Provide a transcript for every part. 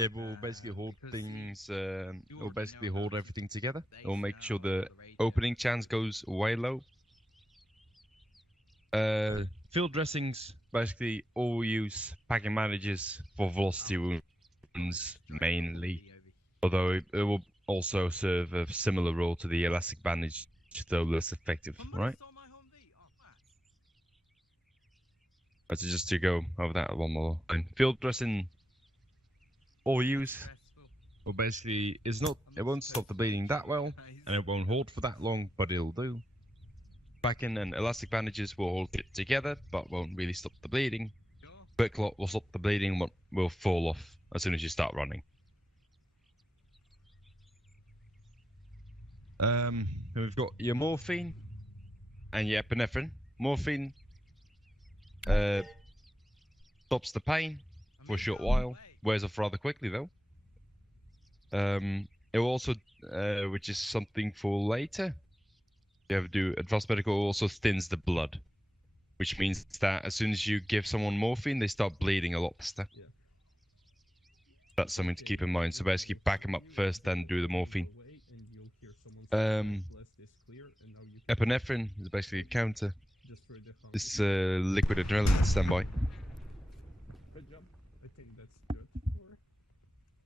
It will basically hold things. It will basically hold everything together. It will make sure the opening chance goes way low. Field dressings basically all use packing managers for velocity wounds mainly, although it will also serve a similar role to the elastic bandage, though less effective, right? So just to go over that one more time. Field dressing all use, well, basically, it won't stop the bleeding that well, and it won't hold for that long, but it'll do. Packing and elastic bandages will hold it together, but won't really stop the bleeding. Quick clot will stop the bleeding, but will fall off as soon as you start running. We've got your morphine and your epinephrine. Morphine stops the pain for a short while, wears off rather quickly though. It will also, which is something for later, you have to do advanced medical, also thins the blood, which means that as soon as you give someone morphine, they start bleeding a lot faster. Yeah. That's something to keep in mind. So basically back them up first, then do the morphine. Epinephrine is basically a counter. This liquid adrenaline standby.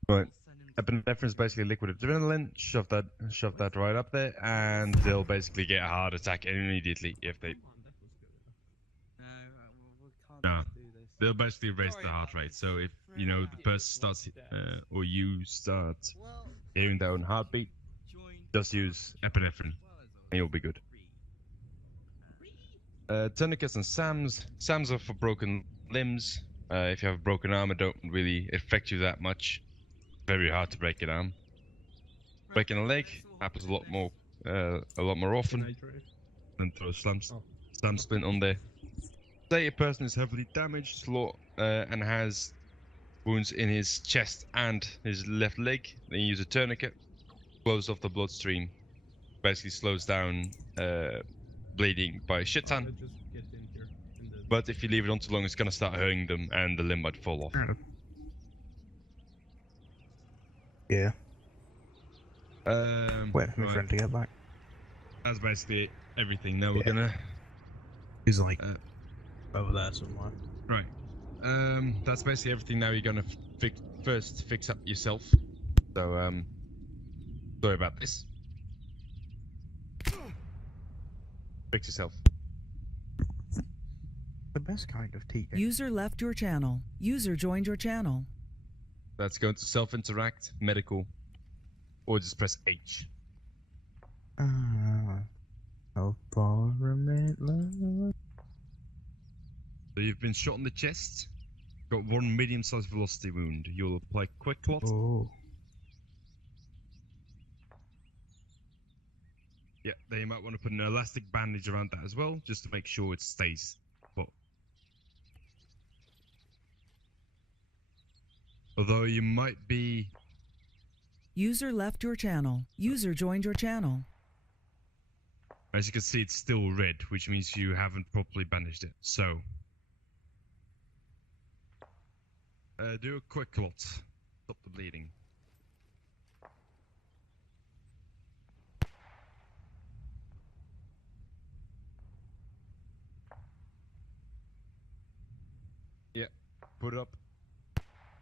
Right. Epinephrine is basically liquid adrenaline. Shove that right up there, and they'll basically get a heart attack immediately if they. No, they'll basically raise the heart rate. So if you know the person starts, or you start hearing their own heartbeat, just use epinephrine, and you'll be good. Tourniquets and SAMs. SAMs are for broken limbs. If you have a broken arm, it don't really affect you that much. Very hard to break an arm. Breaking a leg happens a lot more often. Then throw a slam splint on there. Say a person is heavily damaged and has wounds in his chest and his left leg. Then you use a tourniquet, close off the bloodstream, basically slows down bleeding by a shit ton. But if you leave it on too long, it's gonna start hurting them, and the limb might fall off. Yeah. Wait for my right. friend to get back. That's basically everything. Now we're gonna. He's like over there somewhere. Right. That's basically everything. Now you're gonna first fix up yourself. So sorry about this. Fix yourself. The best kind of teaching. User left your channel. User joined your channel. That's going to self-interact, medical, or just press H. How far a minute left? So you've been shot in the chest, got one medium-sized velocity wound. You'll apply quick clot. Oh. Yeah, then you might want to put an elastic bandage around that as well, just to make sure it stays put. Although you might be... User left your channel. User joined your channel. As you can see, it's still red, which means you haven't properly bandaged it. So, do a quick clot. Stop the bleeding. Yeah, put it up.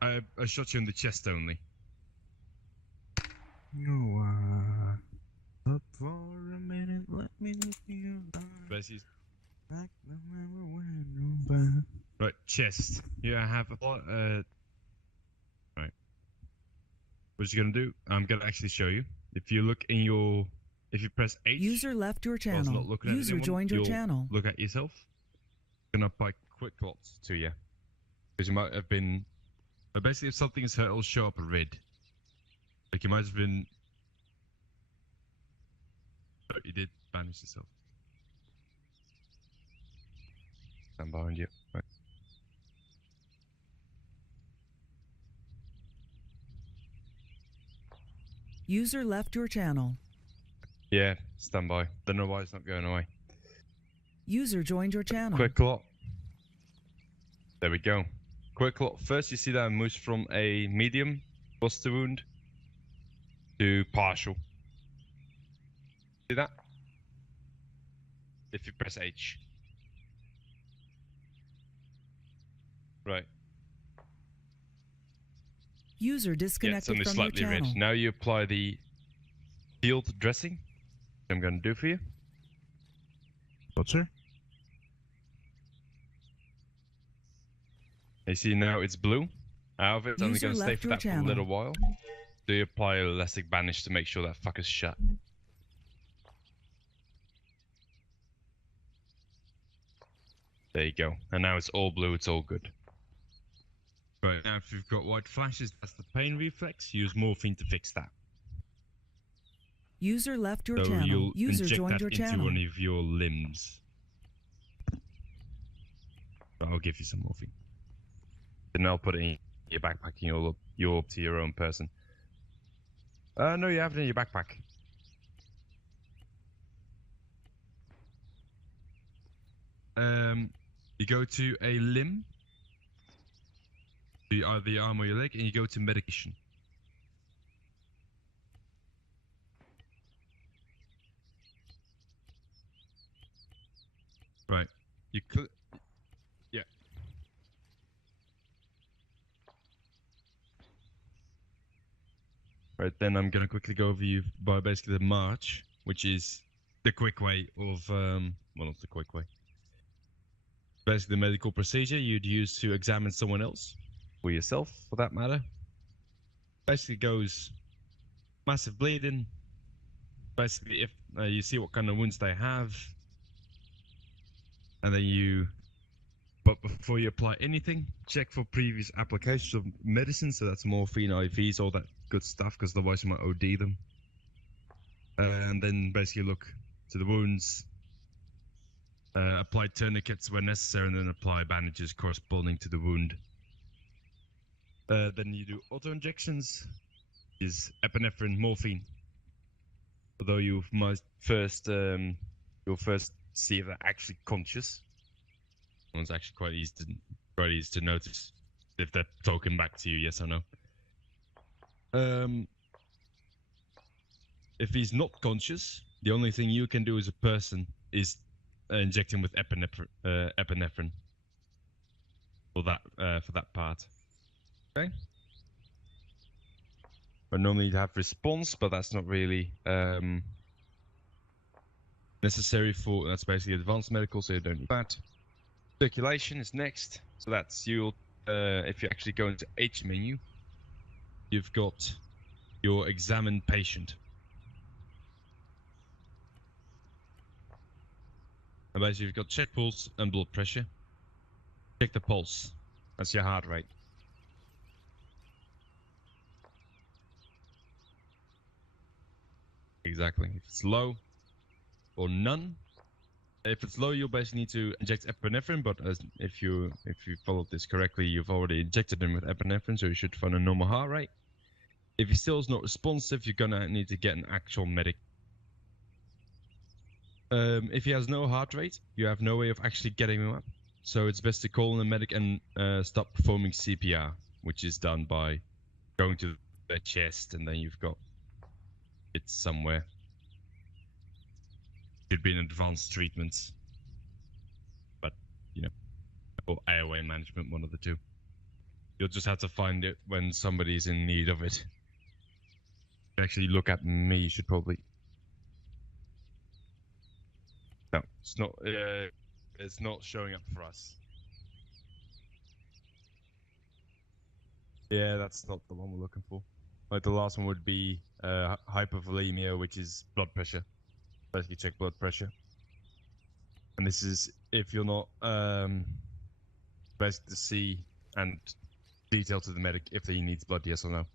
I shot you in the chest only. No, up for a minute, let me look you Basically. back when. Right, chest. Yeah, I have a right. What you're gonna do? I'm gonna actually show you. If you look in your, if you press H. User left your channel. User joined your channel. Look at yourself. Gonna apply quick clots to you, because you might have been. But basically, if something is hurt, it'll show up red. Like you might have been. But you did bandage yourself. Stand behind you. Right. User left your channel. Yeah, stand by. Don't know why it's not going away. User joined your channel. Quick clot. There we go. Quick clot. First, you see that moves from a medium Bust the wound to partial. See that? If you press H. Right. User Yeah, it's disconnected only from your slightly red. channel. Now you apply the field dressing. I'm going to do for you. What, sir? You see now it's blue. However, it's only User going to stay left for your that for a channel. little while. So you apply elastic bandage to make sure that fucker's shut. There you go. And now it's all blue, it's all good. Right, now if you've got white flashes, that's the pain reflex. Use morphine to fix that. User left your So channel. you'll User inject joined that your into channel. one of your limbs. But I'll give you some morphine. Then I'll put it in your backpack and you're up to your own person. No, you have it in your backpack. You go to a limb, either the arm or your leg, and you go to medication. Right. Yeah. Right, then I'm gonna quickly go over you by basically the march, which is the quick way of, well, not the quick way. Basically the medical procedure you'd use to examine someone else, or yourself for that matter. Basically goes massive bleeding. Basically, if you see what kind of wounds they have, and then but before you apply anything, check for previous applications of medicine, so that's morphine, IVs, all that good stuff, because otherwise you might OD them. And then basically look to the wounds, apply tourniquets where necessary, and then apply bandages corresponding to the wound. Then you do auto-injections, is epinephrine, morphine. Although you must first, you'll first see if they're actually conscious. It's actually quite easy to notice if they're talking back to you, yes or no. If he's not conscious, the only thing you can do as a person is inject him with epinephrine for that part. Okay. But normally you have response, but that's not really necessary for. That's basically advanced medical, so you don't need that. Circulation is next, so that's you'll. If you actually go into H menu, you've got your examined patient. And basically you've got check pulse and blood pressure. Check the pulse. That's your heart rate. Exactly. If it's low or none. If it's low, you'll basically need to inject epinephrine, but if you followed this correctly, you've already injected him with epinephrine, so you should find a normal heart rate. If he still is not responsive, you're gonna need to get an actual medic. If he has no heart rate, you have no way of actually getting him up, so it's best to call in a medic and stop performing CPR, which is done by going to the chest, and then you've got it somewhere. Could be an advanced treatment, but or airway management, one of the two. You'll just have to find it when somebody's in need of it. Actually, look at me. You should probably. No, it's not. It's not showing up for us. Yeah, that's not the one we're looking for. Like the last one would be hypovolemia, which is blood pressure. Basically check blood pressure. And this is if you're not basically to see and detail to the medic if he needs blood, yes or no.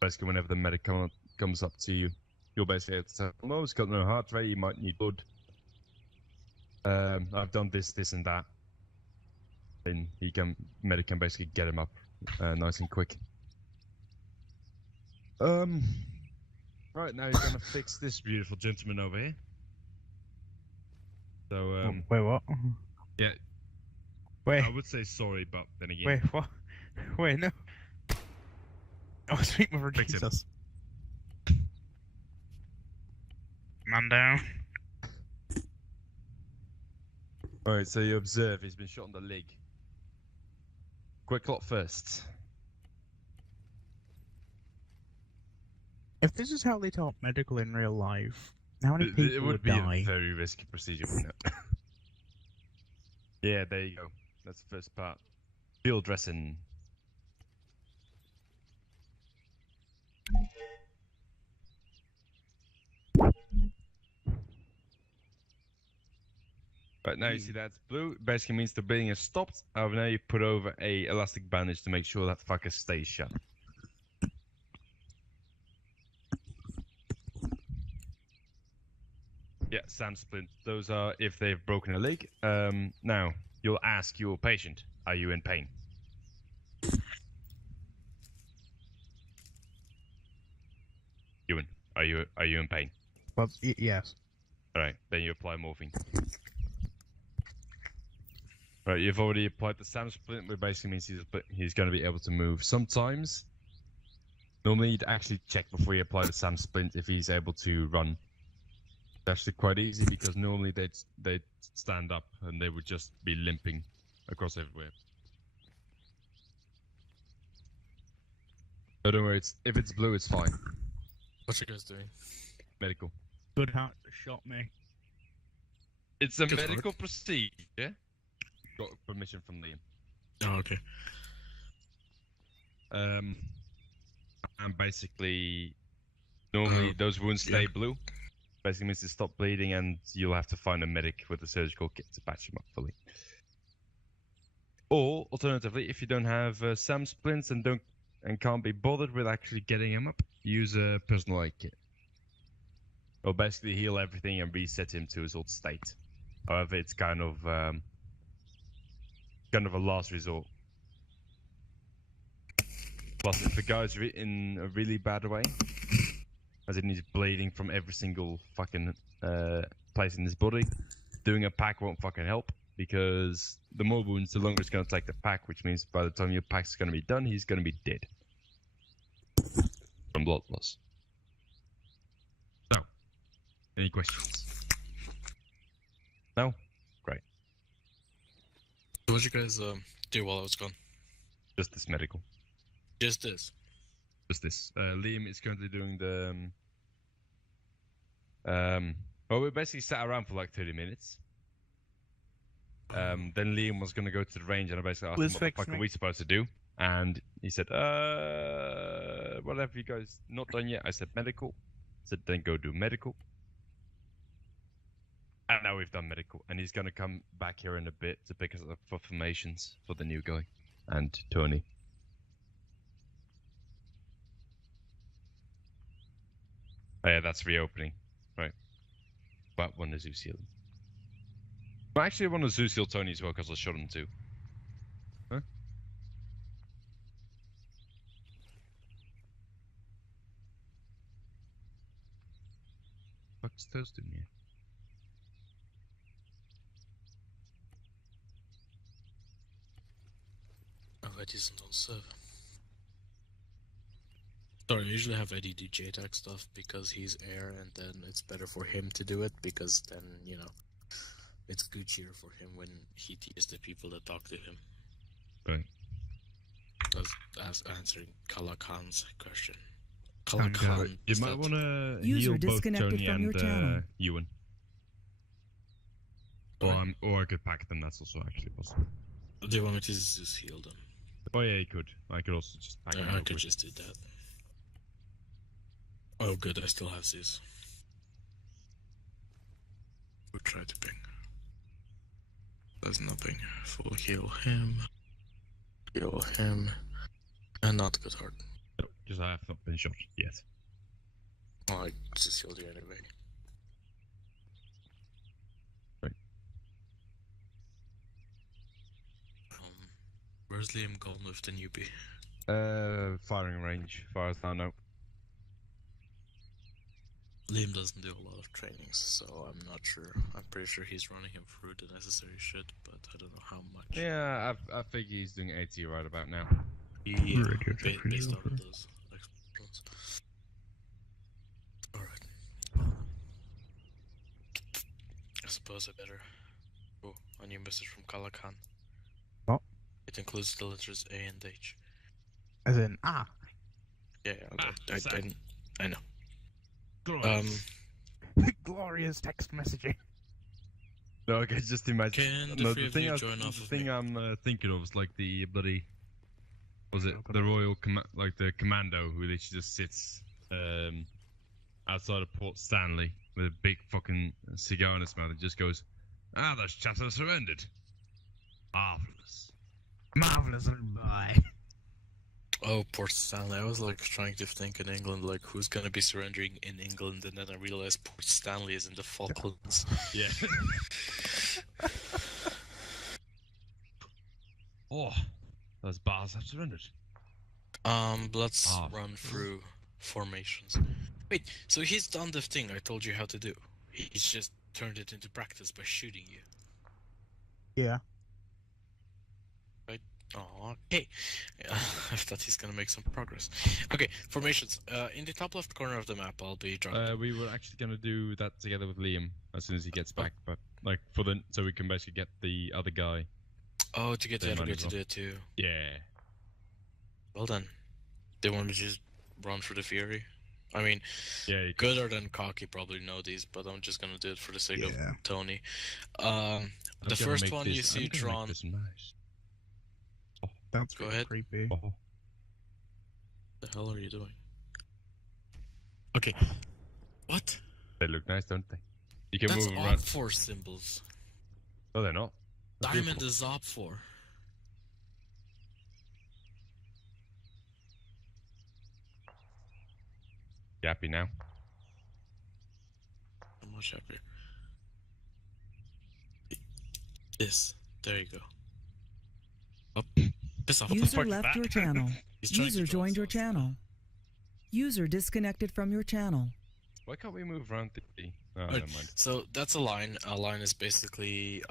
Basically whenever the medic comes up to you, you'll basically have to tell him, oh, he's got no heart rate, he might need blood. I've done this, this and that. Then medic can basically get him up nice and quick. Right, now you're gonna fix this beautiful gentleman over here. So, Wait, what? yeah. Wait, I would say sorry, but then again. wait, what? Wait, no. Oh, sweet mother Fix it. Jesus. Man down. Alright, so you observe he's been shot in the leg. Quick clot first. If this is how they taught medical in real life, how many It people would would be die? a very risky procedure, wouldn't it? Yeah, there you go. That's the first part. Field dressing. Right, now you see that's blue. Basically means the bleeding has stopped. However, now you put over a elastic bandage to make sure that fucker stays shut. Yeah, sand splint. Those are if they've broken a leg. Now, you'll ask your patient, are you in pain? Ewan, are you in pain? Well, yes. Alright, then you apply morphine. Right, you've already applied the SAM splint, which basically means he's going to be able to move. Sometimes, normally you'd actually check before you apply the SAM splint if he's able to run. It's actually quite easy because normally they'd stand up and they would just be limping across everywhere. So don't worry, if it's blue, it's fine. What you guys doing? Medical. Good heart shot me. It's a Good medical procedure. Got permission from Liam. Oh, okay. And basically, normally those wounds stay yeah. blue. Basically means they stop bleeding, and you'll have to find a medic with a surgical kit to patch him up fully. Or alternatively, if you don't have SAM splints and can't be bothered with actually getting him up, use a personal aid kit. Or basically heal everything and reset him to his old state. However, it's kind of a last resort. Plus, if the guy's in a really bad way, as in he's bleeding from every single fucking place in his body, doing a pack won't fucking help, because the more wounds, the longer it's going to take the pack, which means by the time your pack's going to be done, he's going to be dead from blood loss. So, any questions? No? Great. What you guys do while I was gone? Just this medical. Just this. Just this. Liam is currently doing the... well, we basically sat around for like 30 minutes. Then Liam was going to go to the range, and I basically asked him, what the fuck are we supposed to do? And he said, what have you guys not done yet? I said, medical. I said, then go do medical. And now we've done medical. And he's going to come back here in a bit to pick us up for formations for the new guy. And Tony. Oh yeah, that's reopening. Right. But one is Zeus Well, actually, I want to Zeus heal Tony as well, because I shot him too. Huh? What's those doing here? Oh, Eddie's not on server. Sorry, I usually have Eddie do JTAG stuff because he's air, and then it's better for him to do it, because then, you know, it's Guccier for him when he teaches the people that talk to him. Right. As answering Kala Khan's question. Khan, Khan, You might want to User heal both disconnected Tony from and your channel. Ewan. Or I could pack them, that's also actually possible. Do you want me to just heal them? Oh yeah, you could. I could also just pack them. I could just do that. Oh good, I still have this. We'll try to ping. There's nothing. Full heal him. Heal him. And not good heart. No, just I have not been shot yet. Oh, I just healed you anyway. Right. Where's Liam gone with the newbie? Firing range, as far as I know. Liam doesn't do a lot of trainings, so I'm not sure. I'm pretty sure he's running him through the necessary shit, but I don't know how much. Yeah, I think he's doing 80 right about now. Yeah, Right, based on those, like compose a better. Oh, a new message from Kalakan. What? It includes the letters A and H. As in, Yeah, sad. I know. Glorious. glorious text messaging. No, okay, just imagine. Can the No, three the of thing, you I, join off the of thing me? I'm thinking of is like the bloody. Was it the Royal like the commando who literally just sits outside of Port Stanley with a big fucking cigar in his mouth and just goes, "Ah, those chaps have surrendered. Marvelous." Marvelous little boy. Oh, Port Stanley. I was like trying to think in England, like who's gonna be surrendering in England, and then I realized Port Stanley is in the Falklands. Yeah. Oh, those bars have surrendered. Let's Ah. run through formations. Wait, so he's done the thing I told you how to do. He's just turned it into practice by shooting you. Yeah. Oh, okay. I thought he's gonna make some progress. Okay, formations. In the top left corner of the map, I'll be drawing. We were actually gonna do that together with Liam as soon as he gets back, but like so we can basically get the other guy. Oh, to get the They other might guy as to well. do it too. Yeah. Well done. They want me to just run for the Fury? I mean, Yeah. You Gooder and Cocky probably know these, but I'm just gonna do it for the sake of Yeah. Tony. I'm The gonna first make one this- you see I'm gonna make drawn. this nice. That's Go really ahead. creepy. Oh. The hell are you doing? Okay. What? They look nice, don't they? You can That's move op around. 4 symbols. No, they're not. They're Diamond beautiful. is op 4. You happy now? I'm much happier. This. There you go. Up. Piss off. User fuck is left that? your channel. He's trying to User draw joined your himself. channel. User disconnected from your channel. Why can't we move around the? Oh, Alright, never mind. So that's a line. A line is basically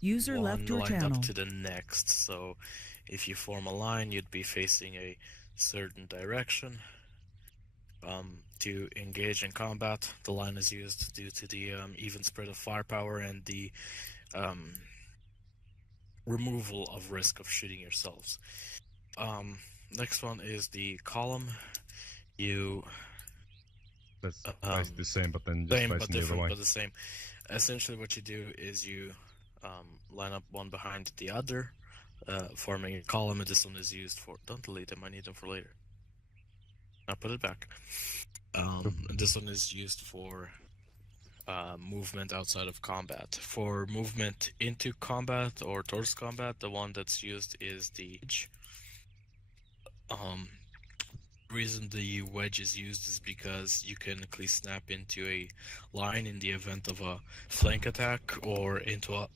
User one left your lined channel. up to the next. So if you form a line, you'd be facing a certain direction. To engage in combat, the line is used due to the even spread of firepower and the removal of risk of shooting yourselves. Next one is the column. You That's basically the same, but then just same but facing the other different, way. but the same. Essentially, what you do is you line up one behind the other, forming a column. And this one is used for. Don't delete them. I need them for later. I'll put it back. And this one is used for movement outside of combat. For movement into combat or towards combat, the one that's used is the wedge. Reason the wedge is used is because you can quickly snap into a line in the event of a flank attack or into a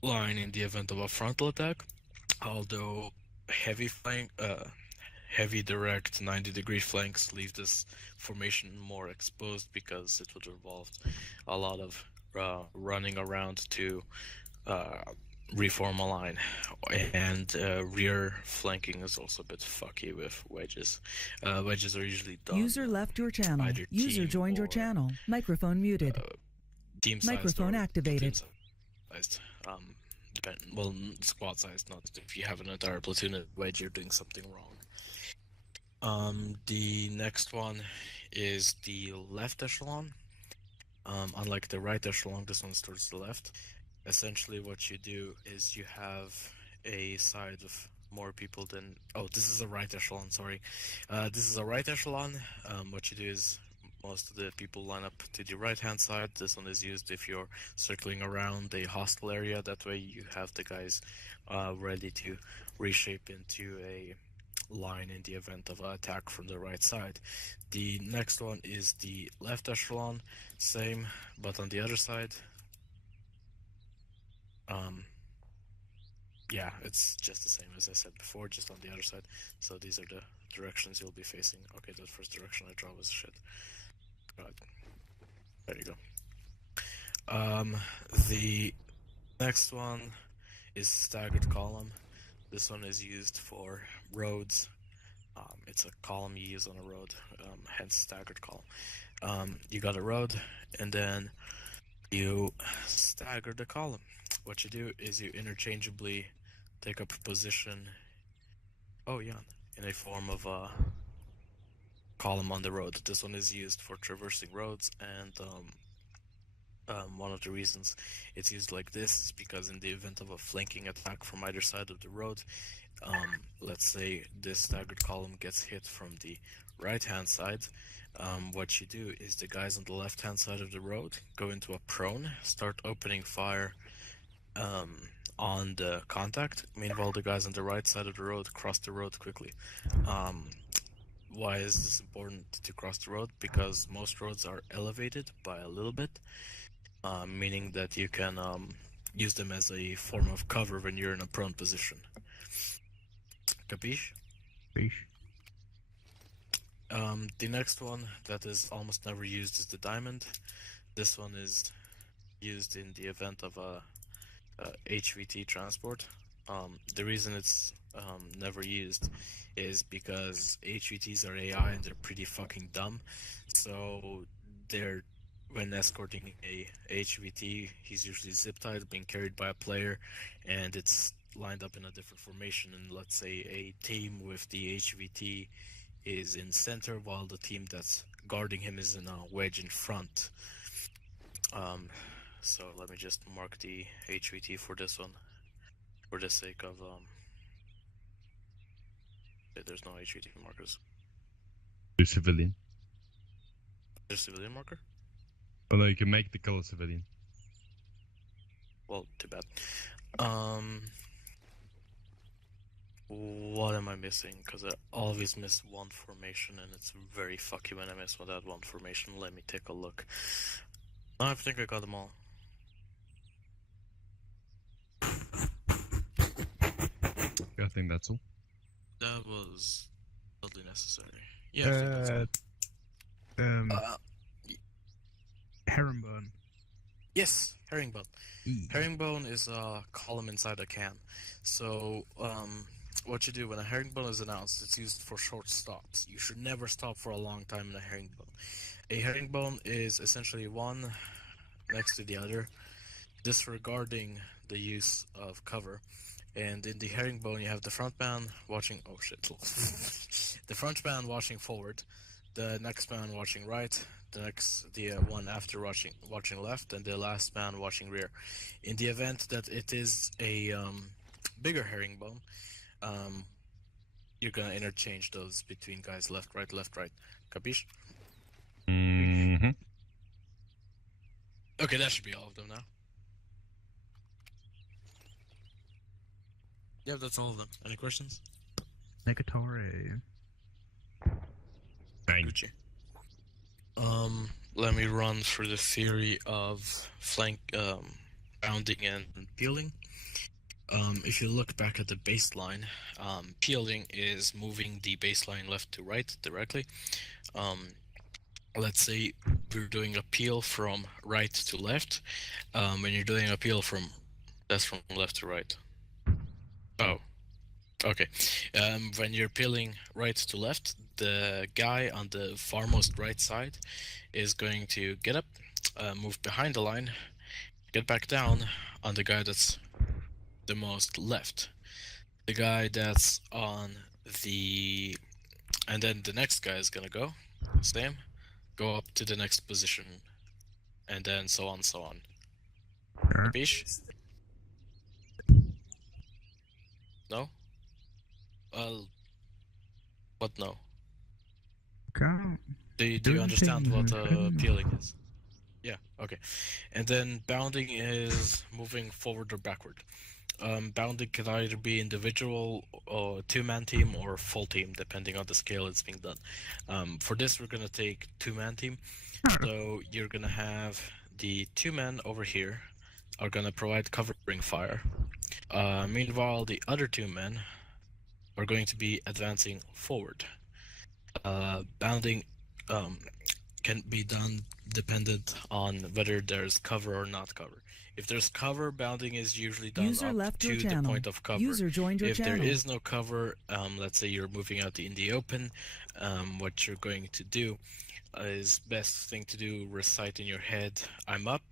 line in the event of a frontal attack. Although heavy direct 90-degree flanks leave this formation more exposed because it would involve a lot of running around to reform a line, and rear flanking is also a bit fucky with wedges. Wedges are usually done User left your channel. either User team joined your or, channel. Microphone muted. team sized Microphone or activated. platoon-sized. Well, squad sized, not if you have an entire platoon at wedge, you're doing something wrong. The next one is the left echelon. Unlike the right echelon, this one's towards the left. Essentially, what you do is you have a side of more people than. Oh, this is a right echelon. Sorry, this is a right echelon. What you do is most of the people line up to the right-hand side. This one is used if you're circling around a hostile area. That way, you have the guys ready to reshape into a line in the event of an attack from the right side. The next one is the left echelon, same, but on the other side. Yeah, it's just the same as I said before, just on the other side. So these are the directions you'll be facing. Okay, that first direction I draw was shit. God. There you go. The next one is staggered column. This one is used for roads. It's a column you use on a road, hence staggered column. You got a road, and then You stagger the column. What you do is you interchangeably take up a position. Oh yeah, in a form of a column on the road. This one is used for traversing roads, and one of the reasons it's used like this is because in the event of a flanking attack from either side of the road, let's say this staggered column gets hit from the right hand side, what you do is the guys on the left hand side of the road go into a prone, start opening fire on the contact. Meanwhile, the guys on the right side of the road cross the road quickly. Why is this important to cross the road? Because most roads are elevated by a little bit, meaning that you can use them as a form of cover when you're in a prone position. Capiche? Fish. The next one that is almost never used is the diamond. This one is used in the event of a HVT transport. The reason it's never used is because HVTs are AI and they're pretty fucking dumb. So when escorting a HVT, he's usually zip tied, being carried by a player, and it's lined up in a different formation. And let's say a team with the HVT is in center while the team that's guarding him is in a wedge in front. So let me just mark the HVT for this one, for the sake of there's no HVT markers. Do civilian. There's civilian marker? Oh no, you can make the color civilian. Well, too bad. What am I missing? Because I always miss one formation, and it's very fucky when I miss that one formation. Let me take a look. I think I got them all. I think that's all. That was totally necessary. Yeah, I think that's all. Herringbone. Yes, herringbone. E. Herringbone is a column inside a can. So, what you do when a herringbone is announced, it's used for short stops. You should never stop for a long time in a herringbone. A herringbone is essentially one next to the other, disregarding the use of cover. And in the herringbone, you have the front man watching. Oh shit! The front man watching forward, the next man watching right, the one after watching left, and the last man watching rear. In the event that it is a bigger herringbone, you're gonna interchange those between guys left, right. Capiche? Mm-hmm. Okay, that should be all of them now. Yeah, that's all of them. Any questions? Negatore. Bang. Gucci. Let me run through the theory of flank, bounding and peeling. If you look back at the baseline, peeling is moving the baseline left to right directly. Let's say we're doing a peel from right to left. When you're doing a peel that's from left to right. Oh, okay. When you're peeling right to left, the guy on the farmost right side is going to get up, move behind the line, get back down on the guy that's the most left. The guy that's on the... And then the next guy is gonna go, same, go up to the next position, and then so on, so on. Sure. Capiche? No? What no? Okay. Do you Doing understand what things, okay. peeling is? Yeah, okay. And then bounding is moving forward or backward. Bounding can either be individual or two-man team or full team, depending on the scale it's being done. For this, we're gonna take two-man team. So you're gonna have the two men over here are gonna provide covering fire. Meanwhile, the other two men are going to be advancing forward. Bounding can be done dependent on whether there's cover or not cover. If there's cover, bounding is usually done User up left to your the channel. point of cover. User joined your If channel. there is no cover, let's say you're moving out in the open, what you're going to do is best thing to do, recite in your head, I'm up,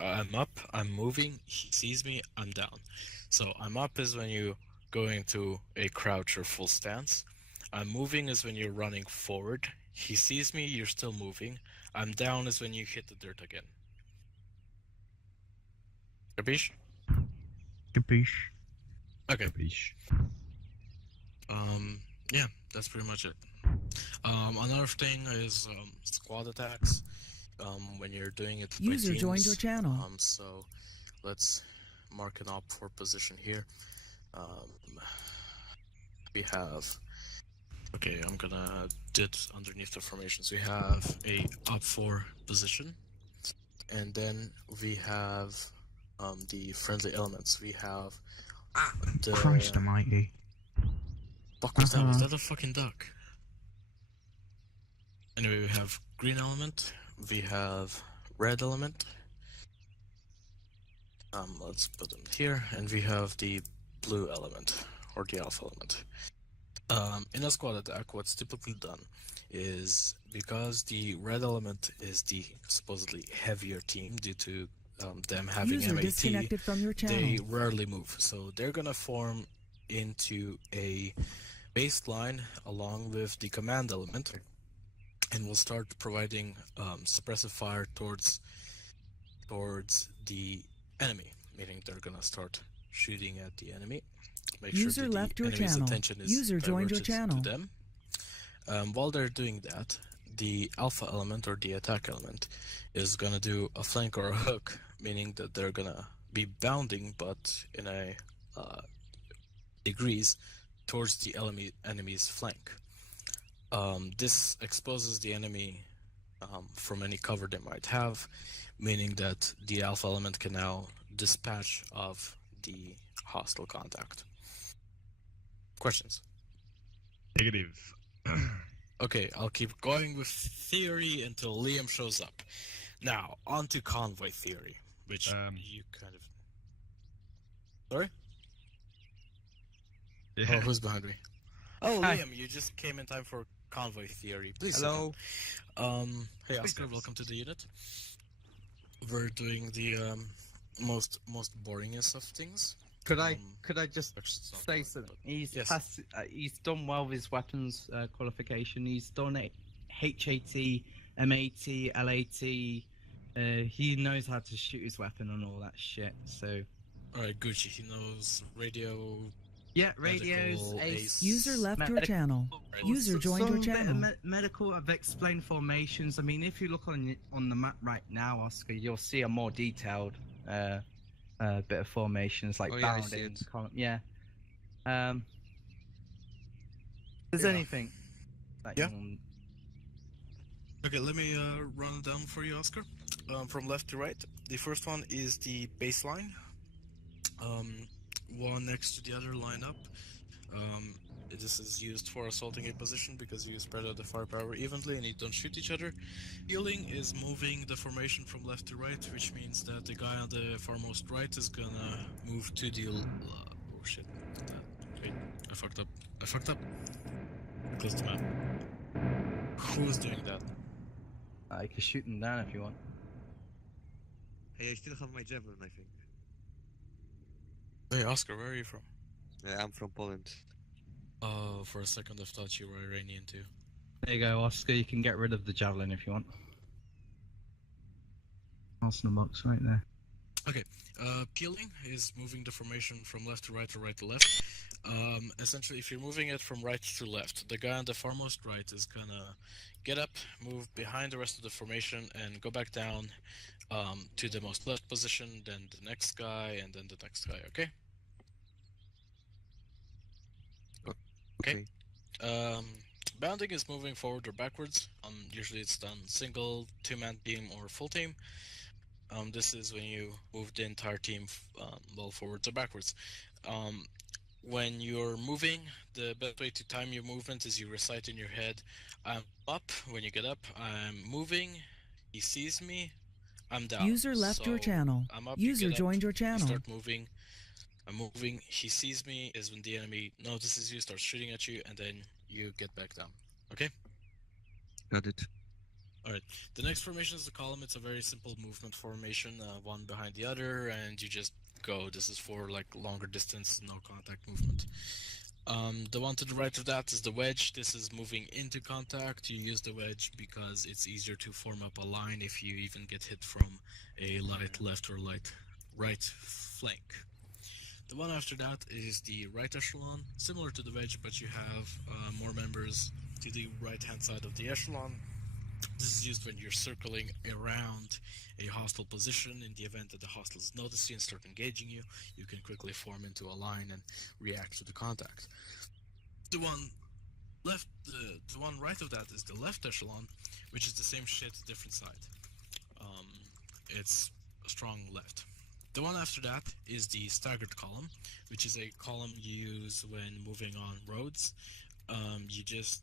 I'm moving, he sees me, I'm down. So I'm up is when you go into a crouch or full stance. I'm moving is when you're running forward. He sees me, you're still moving. I'm down is when you hit the dirt again. Capiche? Capiche. Okay. Capiche. Yeah, that's pretty much it. Another thing is squad attacks. When you're doing it by User joined your teams. channel. So let's mark an op 4 position here. We have. Okay, I'm gonna did underneath the formations. We have a op 4 position, and then we have the friendly elements. We have the. Christ almighty. Fuck was that? Was that a fucking duck? Anyway, we have green element, we have red element. Let's put them here, and we have the blue element, or the alpha element. In a squad attack, what's typically done is, because the red element is the supposedly heavier team due to them having User MAT, disconnected from your channel. they rarely move. So they're gonna form into a baseline along with the command element, and we'll start providing suppressive fire towards the enemy, meaning they're gonna start shooting at the enemy. Make User sure that left the your enemy's channel. attention is User joined your diverted channel. to them. While they're doing that, the alpha element or the attack element is gonna do a flank or a hook, meaning that they're gonna be bounding, but in a degrees towards the enemy's flank. This exposes the enemy from any cover they might have, meaning that the alpha element can now dispatch of the hostile contact. Questions? Negative. Okay, I'll keep going with theory until Liam shows up. Now, on to convoy theory, which you kind of... Sorry? Yeah. Oh, who's behind me? Oh, Hi. Liam, you just came in time for convoy theory. Please. Hello. Hey, Oscar, welcome to the unit. We're doing the most boringest of things. Could I just Which is not say right, something? but- He's Yes. passed, he's done well with his weapons qualification. He's done it HAT, MAT, LAT. He knows how to shoot his weapon and all that shit. So Alright, Gucci. He knows radio. yeah, radios, medical, ace. User left your medical- channel. User joined your Some bit of channel. medical. I've explained formations. I mean, if you look on the map right now, Oscar, you'll see a more detailed bit of formations like Oh, yeah, I see bounding. it. Yeah. If there's Yeah. anything that Yeah. you want. Okay, let me run it down for you, Oscar. From left to right. The first one is the baseline. One next to the other line up. This is used for assaulting a position because you spread out the firepower evenly and you don't shoot each other. Healing is moving the formation from left to right, which means that the guy on the farmost right is gonna move to the... oh shit. Wait, I fucked up. Close the map. Who's doing that? You can shoot them down if you want. Hey, I still have my javelin, I think. Hey, Oscar, where are you from? I'm from Poland. Oh, for a second I thought you were Iranian too. There you go, Oscar. You can get rid of the javelin if you want. Arsenal box right there. Peeling is moving the formation from left to right or right to left. Essentially, if you're moving it from right to left, the guy on the farmost right is gonna get up, move behind the rest of the formation, and go back down to the most left position, then the next guy, and then the next guy, okay? Okay. Bounding is moving forward or backwards. Usually it's done single, two-man team, or full team. This is when you move the entire team well forwards or backwards. When you're moving, the best way to time your movement is you recite in your head, I'm up. When you get up, I'm moving. He sees me. I'm down. User left your So, channel. I'm up, you User get up, joined your you channel. start moving. I'm moving. He sees me. Is when the enemy notices you, starts shooting at you, and then you get back down. Okay? Got it. Alright, the next formation is the column. It's a very simple movement formation, one behind the other, and you just go. This is for like longer distance, no contact movement. The one to the right of that is the wedge. This is moving into contact. You use the wedge because it's easier to form up a line if you even get hit from a light left or light right flank. The one after that is the right echelon, similar to the wedge, but you have more members to the right hand side of the echelon. This is used when you're circling around a hostile position. In the event that the hostiles notice you and start engaging you, you can quickly form into a line and react to the contact. The one right of that is the left echelon, which is the same shit, different side. It's a strong left. The one after that is the staggered column, which is a column you use when moving on roads. You just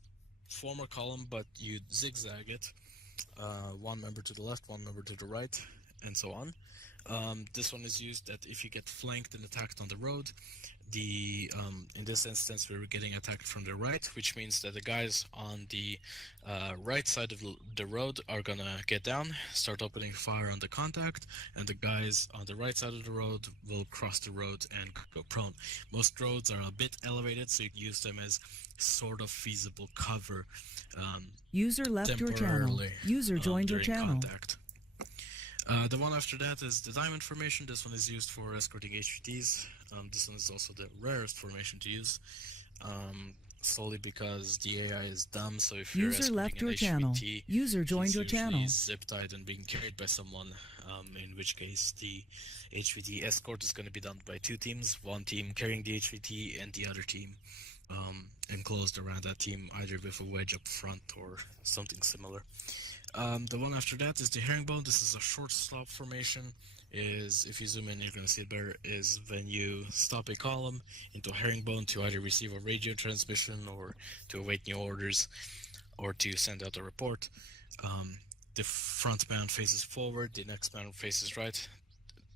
form a column, but you zigzag it. One member to the left, one member to the right, and so on. This one is used that if you get flanked and attacked on the road, in this instance we were getting attacked from the right, which means that the guys on the right side of the road are gonna get down, start opening fire on the contact, and the guys on the right side of the road will cross the road and go prone. Most roads are a bit elevated, so you can use them as sort of feasible cover. User left your channel. Temporarily, User joined your during channel. contact. The one after that is the diamond formation. This one is used for escorting HVTs. This one is also the rarest formation to use, solely because the AI is dumb. So if you're User escorting left an your channel. HVT, User joined he's your channel. usually zip-tied and being carried by someone, in which case the HVT escort is going to be done by two teams, one team carrying the HVT and the other team enclosed around that team, either with a wedge up front or something similar. The one after that is the herringbone. This is a short stop formation. If you zoom in, you're going to see it better, is when you stop a column into a herringbone to either receive a radio transmission or to await new orders or to send out a report. The front man faces forward, the next man faces right,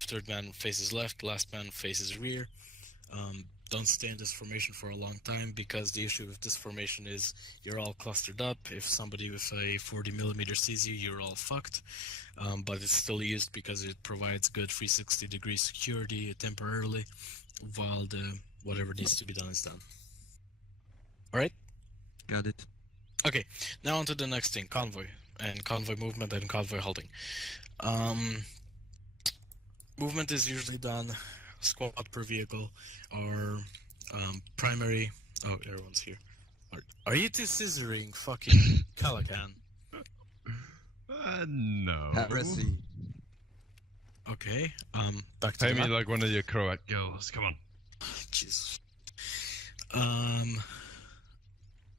third man faces left, last man faces rear. Don't stay in this formation for a long time, because the issue with this formation is you're all clustered up. If somebody with a 40mm sees you, you're all fucked. But it's still used because it provides good 360-degree security temporarily while whatever needs to be done is done. Alright? Got it. Okay, now on to the next thing, convoy. And convoy movement and convoy halting. Movement is usually done squad per vehicle, or primary. Oh, everyone's here. Are you two scissoring fucking Calacan? No. Heresy. Okay. Back to Pay the me map. like one of your Croat girls. Come on. Jesus.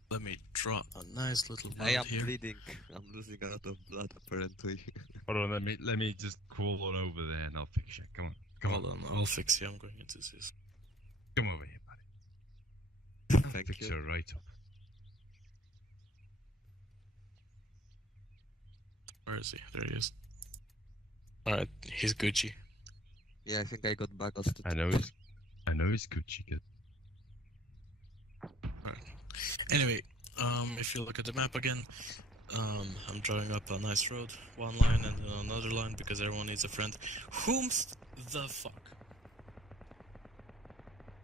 Let me draw a nice little I am road here. bleeding. I'm losing a lot of blood apparently. Hold on. Let me just crawl on over there and I'll fix you. Come on. Come Hold on. on, I'll fix you. I'm going into this. Come over here, buddy. Thank Fix you. you right up. Where is he? There he is. Alright, he's Gucci. Yeah, I think I got backlasted. I know he's Gucci good. Anyway, if you look at the map again, I'm drawing up a nice road, one line and then another line because everyone needs a friend. Whomst the fuck?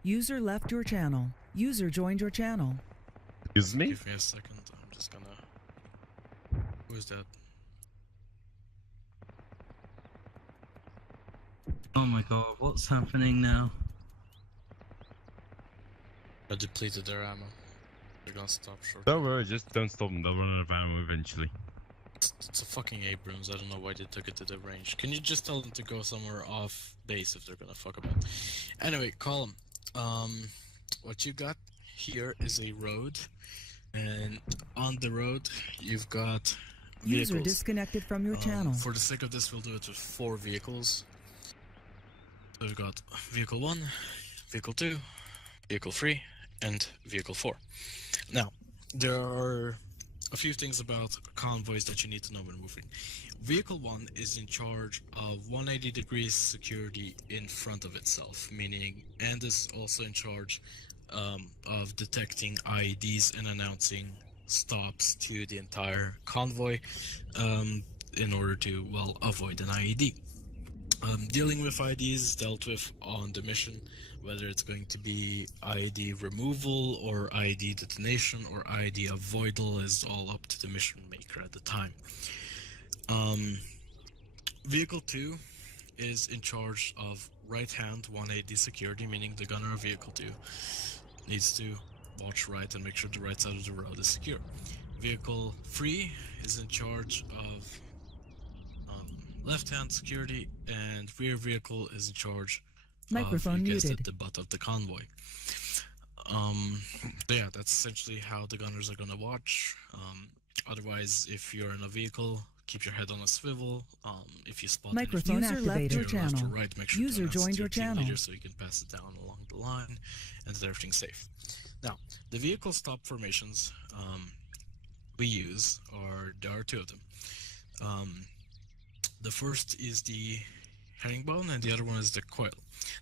User left your channel. User joined your channel. Excuse me? Give me a second, I'm just gonna... Who is that? Oh my god, what's happening now? I depleted their ammo. They're gonna stop short. Don't worry, just don't stop them. They'll run out of ammo eventually. It's a fucking Abrams, I don't know why they took it to the range. Can you just tell them to go somewhere off base if they're gonna fuck about? Anyway, Column. What you got here is a road, and on the road you've got vehicles. User disconnected from your channel. For the sake of this, we'll do it with 4 vehicles. So we've got vehicle 1, vehicle 2, vehicle 3, and vehicle 4. Now, there are a few things about convoys that you need to know when moving. Vehicle 1 is in charge of 180 degrees security in front of itself, meaning, and is also in charge of detecting IEDs and announcing stops to the entire convoy in order to, well, avoid an IED. Dealing with IEDs is dealt with on the mission, whether it's going to be IED removal or IED detonation or IED avoidal is all up to the mission maker at the time. Vehicle 2 is in charge of right-hand 180 security, meaning the gunner of Vehicle 2 needs to watch right and make sure the right side of the road is secure. Vehicle 3 is in charge of left-hand security, and rear vehicle is in charge Microphone of, you guessed muted. it, the butt of the convoy. So yeah, that's essentially how the gunners are going to watch. Otherwise, if you're in a vehicle, keep your head on a swivel. If you spot Microphone anything activated. to Your your left or channel. right, make sure User to announce joined to your team channel. leader so you can pass it down along the line and that everything's safe. Now, the vehicle stop formations we use there are two of them. The first is the herringbone and the other one is the coil.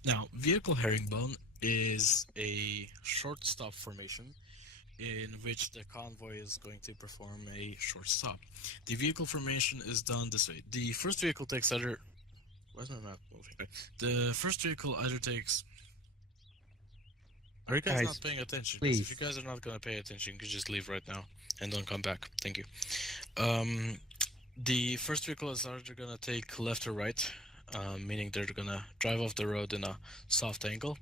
Now, vehicle herringbone is a short stop formation in which the convoy is going to perform a short stop. The vehicle formation is done this way. The first vehicle takes either... Why is my map moving? The first vehicle either takes... Are you guys Guys, not paying attention? 'Cause if please. you guys are not going to pay attention, you can just leave right now and don't come back. Thank you. The first vehicle is either going to take left or right, meaning they're going to drive off the road in a soft angle.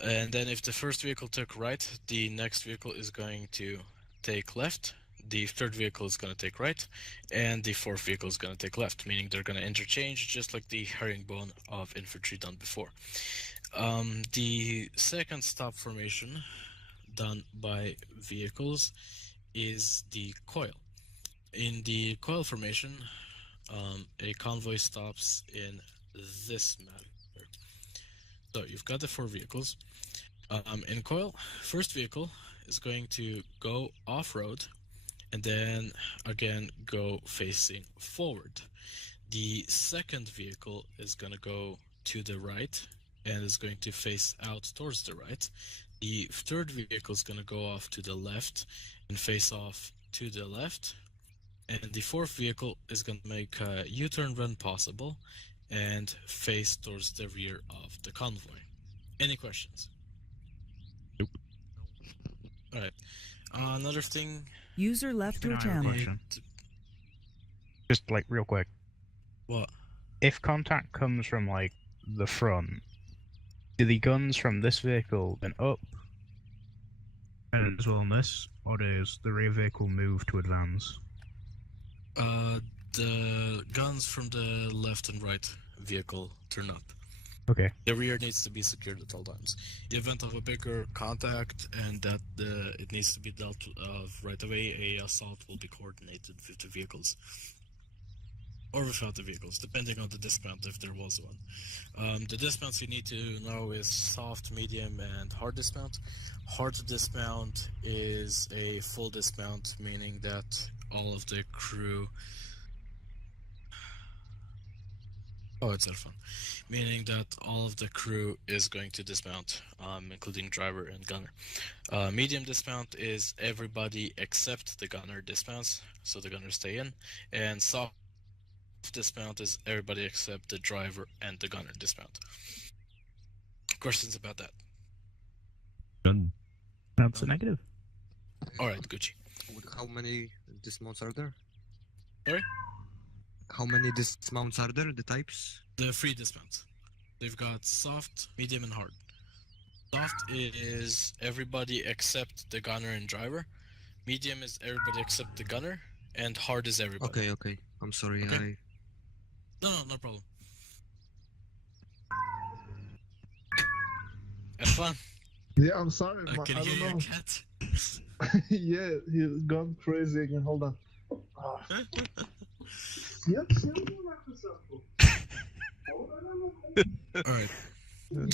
And then if the first vehicle took right, the next vehicle is going to take left, the third vehicle is going to take right, and the fourth vehicle is going to take left, meaning they're going to interchange just like the herringbone of infantry done before. The second stop formation done by vehicles is the coil. In the coil formation, a convoy stops in this manner. So you've got the four vehicles. In coil, first vehicle is going to go off-road and then again go facing forward. The second vehicle is going to go to the right and is going to face out towards the right. The third vehicle is going to go off to the left and face off to the left. And the fourth vehicle is going to make a U-turn when possible and face towards the rear of the convoy. Any questions? Nope. Alright. Another thing... User left your I have a channel. question. Just like real quick. What? If contact comes from like the front, do the guns from this vehicle then up as well on this, or does the rear vehicle move to advance? The guns from the left and right vehicle turn up. Okay. The rear needs to be secured at all times. In the event of a bigger contact and that it needs to be dealt of right away, a assault will be coordinated with the vehicles. Or without the vehicles, depending on the dismount if there was one. The dismounts you need to know is soft, medium, and hard dismount. Hard dismount is a full dismount, meaning that all of the crew... Oh, it's fun. Meaning that all of the crew is going to dismount, including driver and gunner. Medium dismount is everybody except the gunner dismounts, so the gunners stay in. And soft dismount is everybody except the driver and the gunner dismount. Questions about that? Done. That's a negative. Alright, Gucci. How many dismounts are there? Sorry? How many dismounts are there? The types? The free dismounts. They've got soft, medium, and hard. Soft is everybody except the gunner and driver. Medium is everybody except the gunner. And hard is everybody. Okay. I'm sorry. Okay. No problem. Have fun. Yeah, I'm sorry. I can I hear your don't cat. know. Yeah, he's gone crazy again. Hold on. Ah. Alright. 1,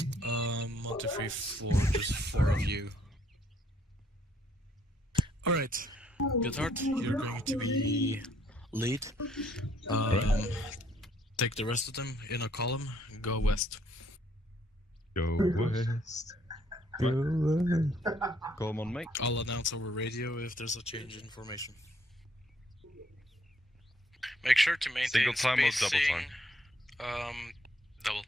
2, 3, 4. There's 4 of you. Alright. Goodhart, you're going to be lead. Take the rest of them in a column. Go west. Go west. Call him on me. I'll announce over radio if there's a change in formation. Make sure to maintain Single time or spacing. double time? Double.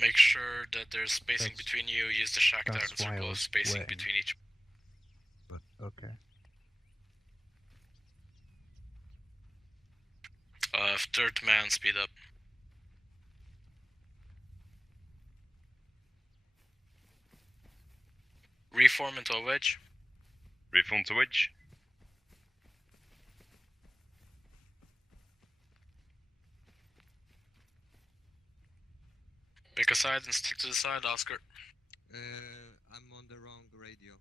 Make sure that there's spacing That's- between you. Use the shack that's down circle why I of was spacing waiting. between each. But okay. Third man, speed up. Reform into a wedge. Reform to wedge. Pick a side and stick to the side, Oscar. I'm on the wrong radio.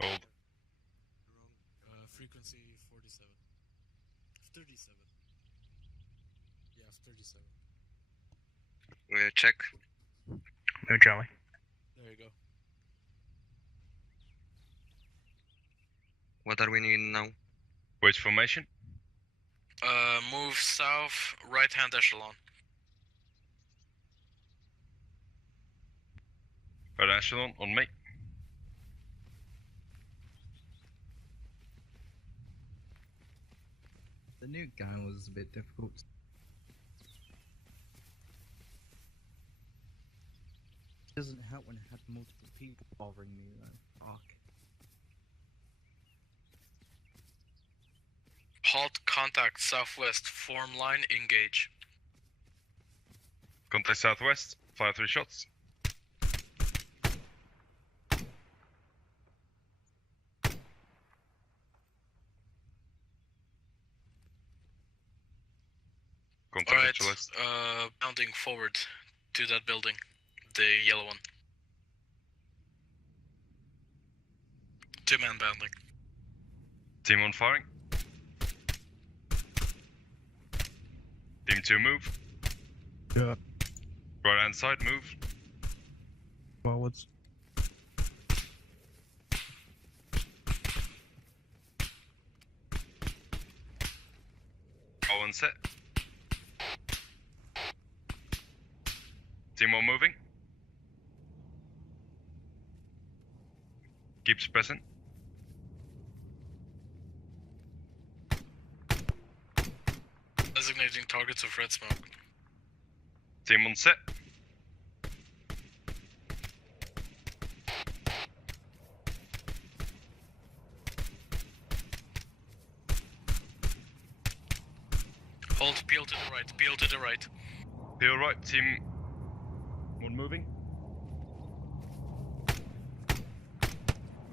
Hold. Frequency 47. 37. Yeah, 37. Check. No Charlie. There you go. What are we needing now? Wedge formation. Move south, right hand echelon. Right echelon on me. The new guy was a bit difficult. Doesn't help when I had multiple people bothering me though. Fuck. Halt, contact southwest, form line, engage. Contact southwest. Fire 3 shots. Contact Alright, actualized. bounding forward to that building. The yellow one. 2-man bounding. Team 1 firing. Team 2 move. Yeah. Right hand side move. Forwards. All on set. Team 1 moving. Keeps present. Designating targets of red smoke. Team 1 set. Hold, peel to the right, peel to the right. Peel right. Team 1 moving.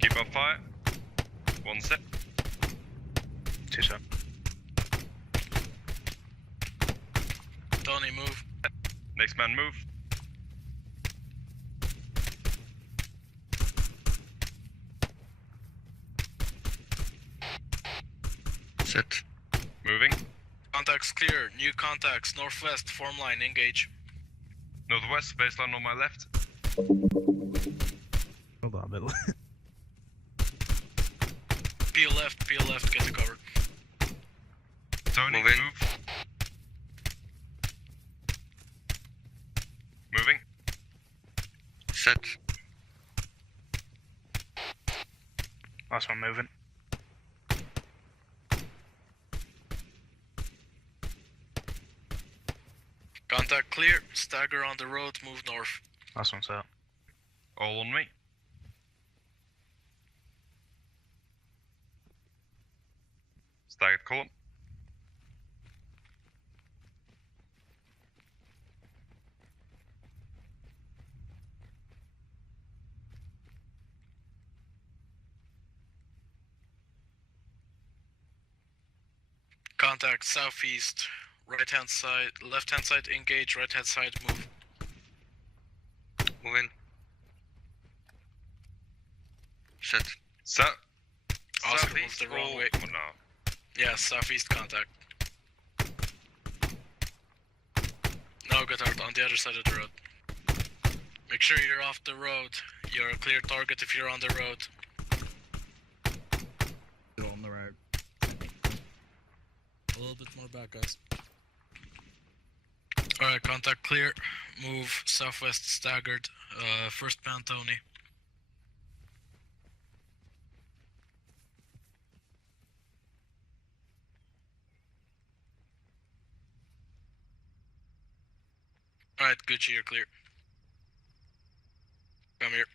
Keep on fire. 1 set. 2 set. Tony, move. Next man move. Set. Moving. Contacts clear. New contacts. Northwest. Form line. Engage. Northwest. Baseline on my left. Hold on a bit. Peel left. Peel left. Get to cover. Tony, Moving. move. Moving. Set. Last one moving. Contact clear. Stagger on the road. Move north. Last one set. All on me. Staggered column. Contact southeast. Right hand side. Left hand side. Engage. Right hand side. Move. Move in. Set. Oscar Southeast moved the wrong or- way. Oh, no. Yeah, southeast contact. No, Gotthard, on the other side of the road. Make sure you're off the road. You're a clear target if you're on the road. Still on the road. A little bit more back, guys. Alright, contact clear. Move southwest staggered. First man Tony. Alright, Gucci, you're clear. Come here.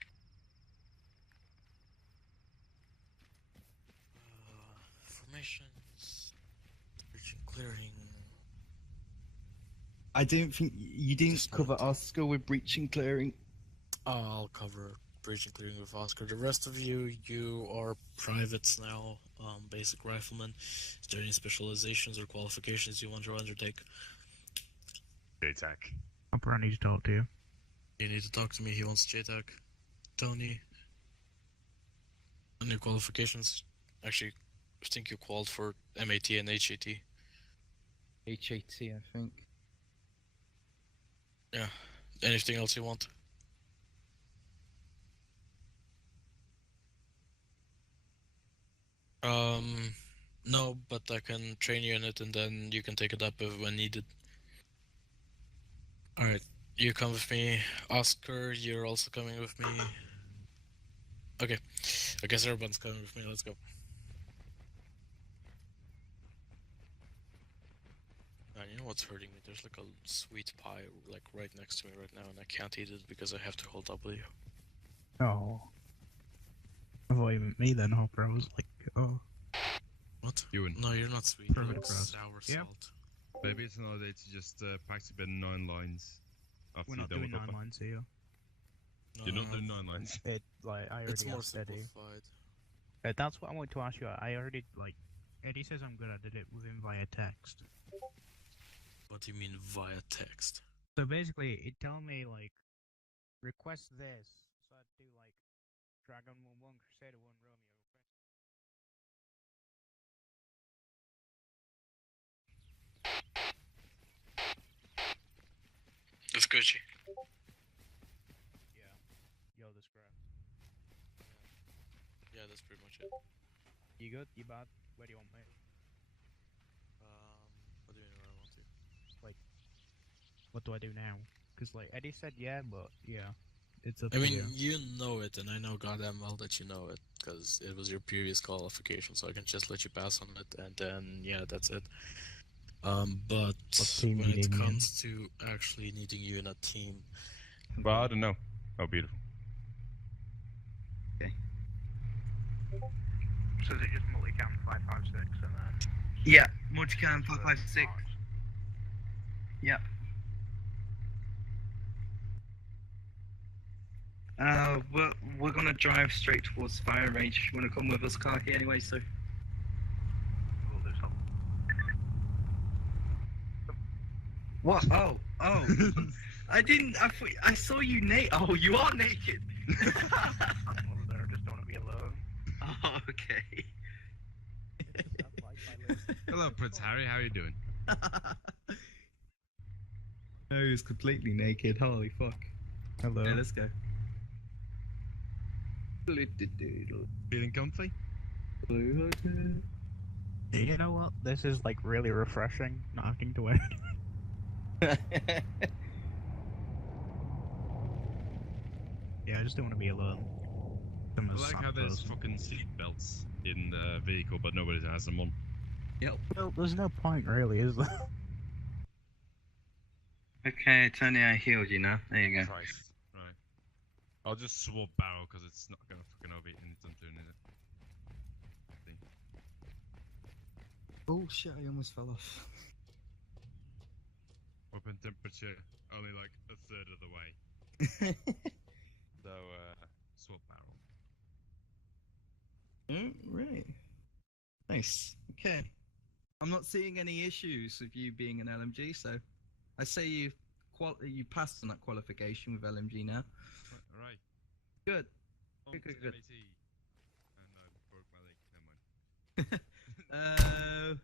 Formations. Searching, clearing. I don't think you didn't Just cover not- Oscar with breach and clearing. I'll cover breach and clearing with Oscar. The rest of you, you are privates now, basic riflemen. Is there any specializations or qualifications you want to undertake? JTAC. Hopper, I need to talk to you. You need to talk to me. He wants JTAC. Tony. Any qualifications? Actually, I think you called for MAT and HAT. HAT, I think. Anything else you want? No, but I can train you in it and then you can take it up when needed. Alright, you come with me. Oscar, you're also coming with me. Okay, I guess everyone's coming with me. Let's go. Man, you know what's hurting me? There's like a sweet pie like right next to me right now, and I can't eat it because I have to hold W. Oh. I thought you meant me then, Hopper. I was like, oh. What? Ewan. No, you're not sweet. You're Perfect like crust. sour Yep. salt. Maybe it's another day to just practice a bit 9 lines. After We're you're not done doing with 9 Upper. lines here. You're not No, doing 9 lines. It, like, I It's already more asked Eddie. simplified. That's what I wanted to ask you. I already, like, Eddie says I'm good. I did it with him via text. What do you mean via text? So basically, it told me, like, request this. So I'd do, like, Dragon 1-1, Crusader 1, Romeo. It's Gucci. Yeah. Yo, this crap. Yeah, that's pretty much it. You good? You bad? Where do you want me? What do you mean where I want to? What do I do now? Because, like, Eddie said yeah, but, yeah. It's up I to mean, you. you know it, and I know goddamn well that you know it, because it was your previous qualification, so I can just let you pass on it, and then, yeah, that's it. But team when you it need me in? comes to actually needing you in a team, Well, I don't know. Oh, beautiful. So is it just multicam 556 and then... Yeah, multicam 556. Yeah. We're gonna drive straight towards fire range. If you wanna come with us, Kaki, anyway, so. What? Oh. I didn't. I saw you naked. Oh, you are naked. I just don't want to be alone. Oh, okay. Hello, Prince Harry. How are you doing? No, he was completely naked. Holy fuck. Hello. Yeah, let's go. Feeling comfy? You know what? This is, like, really refreshing, not having to wear. Yeah, I just don't want to be alone. I like how there's fucking seat belts in the vehicle, but nobody has them on. Well, there's no point, really, is there? Okay, Tony, I healed you now. There you go. Christ. Right. I'll just swap barrel because it's not gonna fucking overheat anytime soon, is it? Oh shit, I almost fell off. Weapon temperature only like a third of the way. So, swap barrel. Right. Nice. Okay. I'm not seeing any issues with you being an LMG, so I say you passed on that qualification with LMG now. Right. Good. On Good, to good, good. MAT. And I broke my leg. Never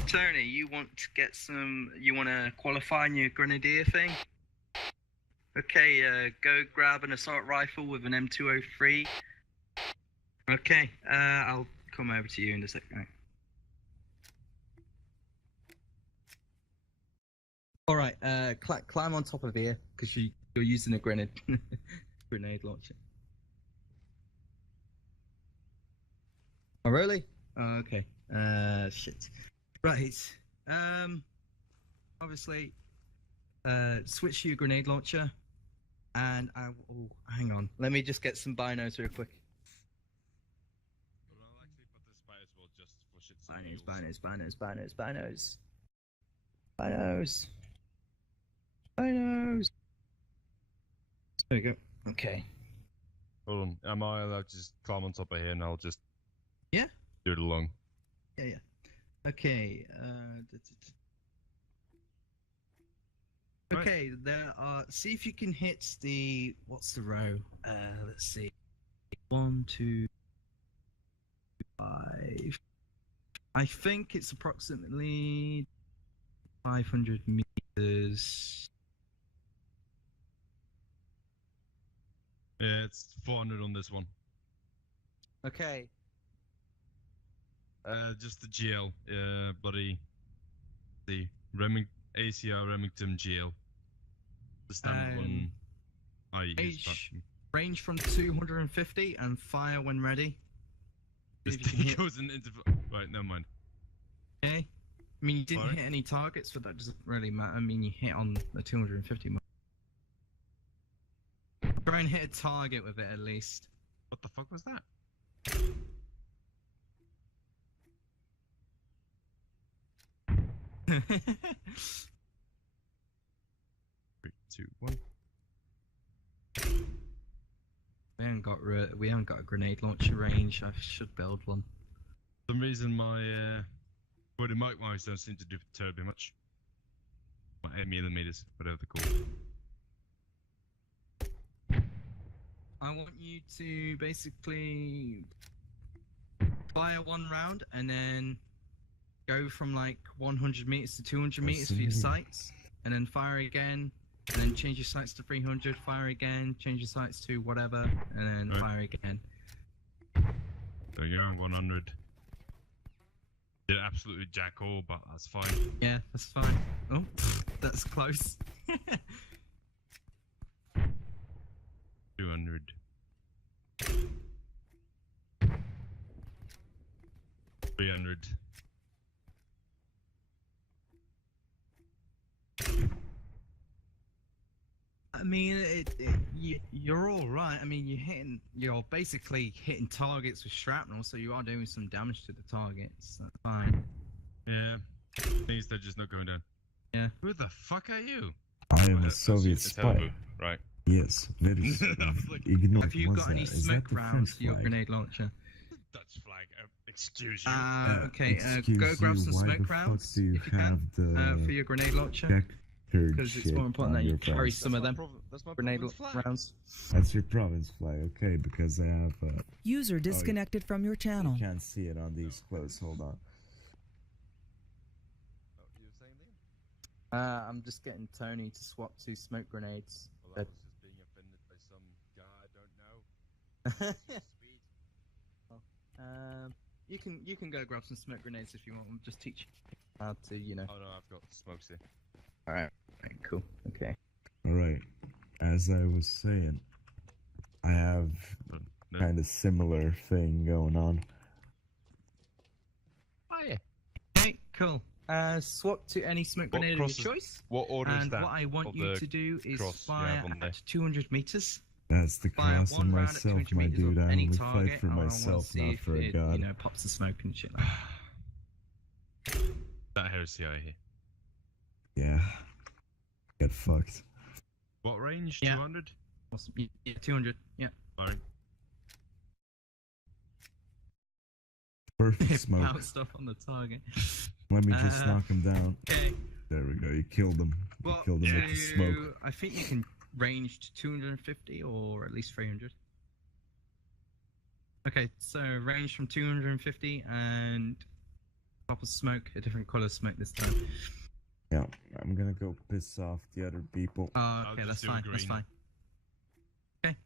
mind. Tony, you want to get some? You want to qualify in your grenadier thing? Okay. Go grab an assault rifle with an M203. Okay. I'll come over to you in a second. All right, climb on top of here because you're using a grenade grenade launcher. Oh really? Oh, okay. Shit. Right. Obviously, switch to your grenade launcher, and oh, hang on. Let me just get some binos real quick. Well, I'll actually put the spy as well, just for shits and giggles. Binos. There we go. Okay. Hold on, am I allowed to just climb on top of here and I'll just Yeah. do it along? Yeah. Okay. Right. Okay. There are. See if you can hit the. What's the row? Let's see. 1, 2, 5. I think it's approximately 500 meters. Yeah, it's 400 on this one. Okay. Just the GL, buddy. The ACR Remington GL. The standard one I use. Range from 250 and fire when ready. See This if you can thing hit. goes in into. Right, never mind. Okay. I mean, you didn't Sorry? hit any targets, but that doesn't really matter. I mean, you hit on the 250 mark. Try and hit a target with it at least. What the fuck was that? 3, 2, 1. We haven't got a grenade launcher range. I should build one. For some reason, my body mic wise don't seem to do terribly much. My 8mm, whatever they're called. I want you to basically fire one round and then go from like 100 meters to 200 meters for your sights, and then fire again, and then change your sights to 300, fire again, change your sights to whatever, and then Right. fire again. There you go, 100. Did absolutely jack all, but that's fine. Yeah, that's fine. Oh, that's close. 200. 300. I mean, you're all right. I mean, you're basically hitting targets with shrapnel, so you are doing some damage to the targets. That's fine. Yeah. Things they're just not going down. Yeah. Who the fuck are you? I am a That's- Soviet it's spy. Helbu. Right. Yes, very ignore. Have you what's got any that? Is smoke that the rounds French for your flag? grenade launcher? Dutch flag. Excuse you. Okay. Excuse Go grab you, some why the smoke fuck rounds do you if you can have for your grenade launcher. checkered Because it's shit more important on that you your carry vest? some of them That's my grenade province flag. rounds. That's your province flag, okay? Because I have. User disconnected from your channel. You can't see it on these clothes. Hold on. Oh, you were saying Liam? I'm just getting Tony to swap to smoke grenades. Well, I was just being offended by some guy I don't know. Sweet. You can go grab some smoke grenades if you want. I'll just teach you how to, Oh no, I've got smokes here. Alright, cool. Okay. Alright. As I was saying, I have No. kind of similar thing going on. Oh yeah. Okay, cool. Swap to any smoke What grenade of your crosses- choice. What order is And that? what I want of you the to do is cross you fire have on there? at 200 meters. That's the Fire class of one round at myself, 200 my meters dude. of I any only target. fight for and I wanna myself, see not if for a it, god. pops the smoke and shit like that. That heresy I hear. Yeah. Get fucked. What range? Yeah. 200? Awesome. Yeah, 200. Yeah. Fine. Perfect smoke. Bounced off on the target. Let me just Uh, knock him down. Okay. There we go. You killed him. You Well, killed him with the smoke. I think you can range to 250 or at least 300. Okay, so range from 250 and pop of smoke, a different color smoke this time. Yeah, I'm gonna go piss off the other people. Oh, I'll okay, just that's do fine. That's green. fine. Okay.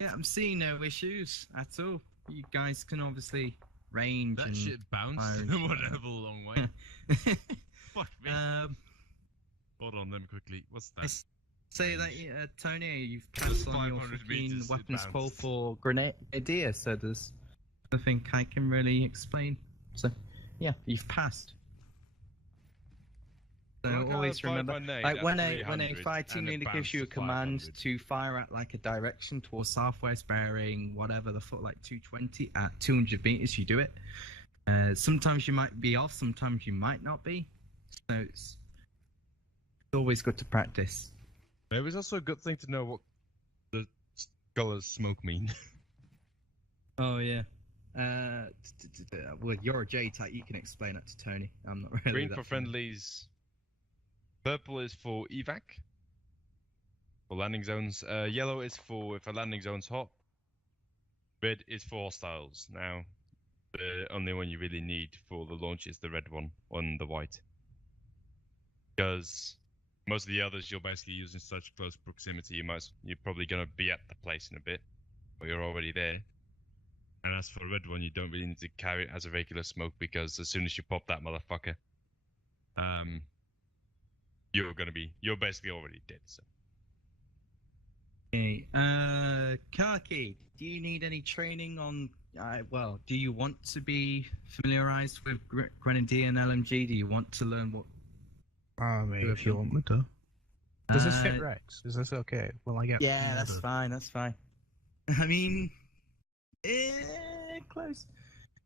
Yeah, I'm seeing no issues at all. You guys can obviously range That and shit bounced firing. whatever long way. Fuck me. Hold on them quickly. What's I that? say that Tony, you've passed on your 500 fucking meters, it weapons call bounced. for Grenadier, so there's nothing I can really explain. So, yeah, you've passed. So Like how always I fired remember, my nade like at when a 300 fire team and it leader gives you a bounced command 500. to fire at like a direction towards southwest bearing, whatever the fuck, like 220 at 200 meters, you do it. Sometimes you might be off, sometimes you might not be. So it's always good to practice. It was also a good thing to know what the colors smoke mean. Oh yeah. Well, you're a J-type. You can explain that to Tony. I'm not really. Green that for familiar. friendlies. Purple is for evac. For landing zones. Yellow is for if a landing zone's hot. Red is for hostiles. Now, the only one you really need for the launch is the red one on the white. Because most of the others you're basically using such close proximity, you're probably gonna be at the place in a bit, or you're already there. And as for the red one, you don't really need to carry it as a regular smoke because as soon as you pop that motherfucker, you're basically already dead. So. Okay. Kaki, do you need any training on? Well, do you want to be familiarized with Grenadier and LMG? Do you want to learn what? I mean, if you want me to. Does this fit Rex? Is this okay? Will I get? Yeah, that's ordered? fine. That's fine. I mean, close.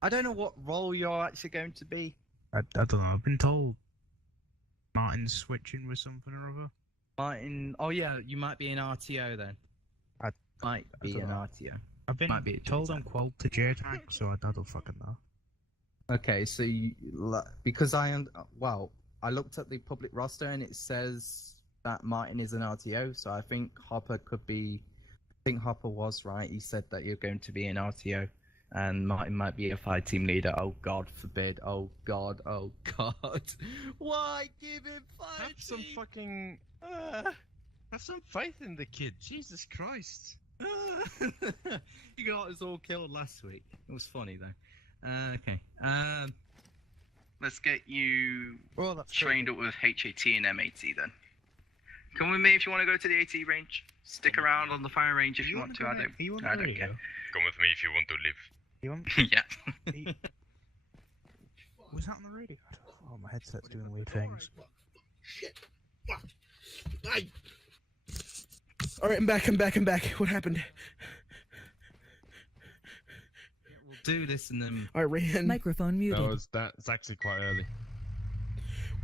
I don't know what role you're actually going to be. I don't know. I've been told Martin's switching with something or other. Martin. Oh yeah, you might be an RTO then. I be don't an know. RTO. I've been Might be a told I'm J-type. qual to J-Tank, so I don't fucking know. Okay, so because well, I looked at the public roster and it says that Martin is an RTO, so I think Hopper could be. I think Hopper was right. He said that you're going to be an RTO, and Martin might be a fire team leader. Oh God forbid! Oh God! Oh God! Why give him fire Have some team? fucking. Have some faith in the kid. Jesus Christ. You got us all killed last week. It was funny though. Okay. Let's get you Well, that's trained up with HAT and MAT then. Come with me if you want to go to the AT range. Stick around on the fire range if you want to. I don't care. Come with me if you want to live. You want? Yeah. Was that on the radio? Oh, my headset's doing weird things. Shit. Fuck. Alright, I'm back. What happened? We'll do this and then. I ran. Microphone muted. That's actually quite early.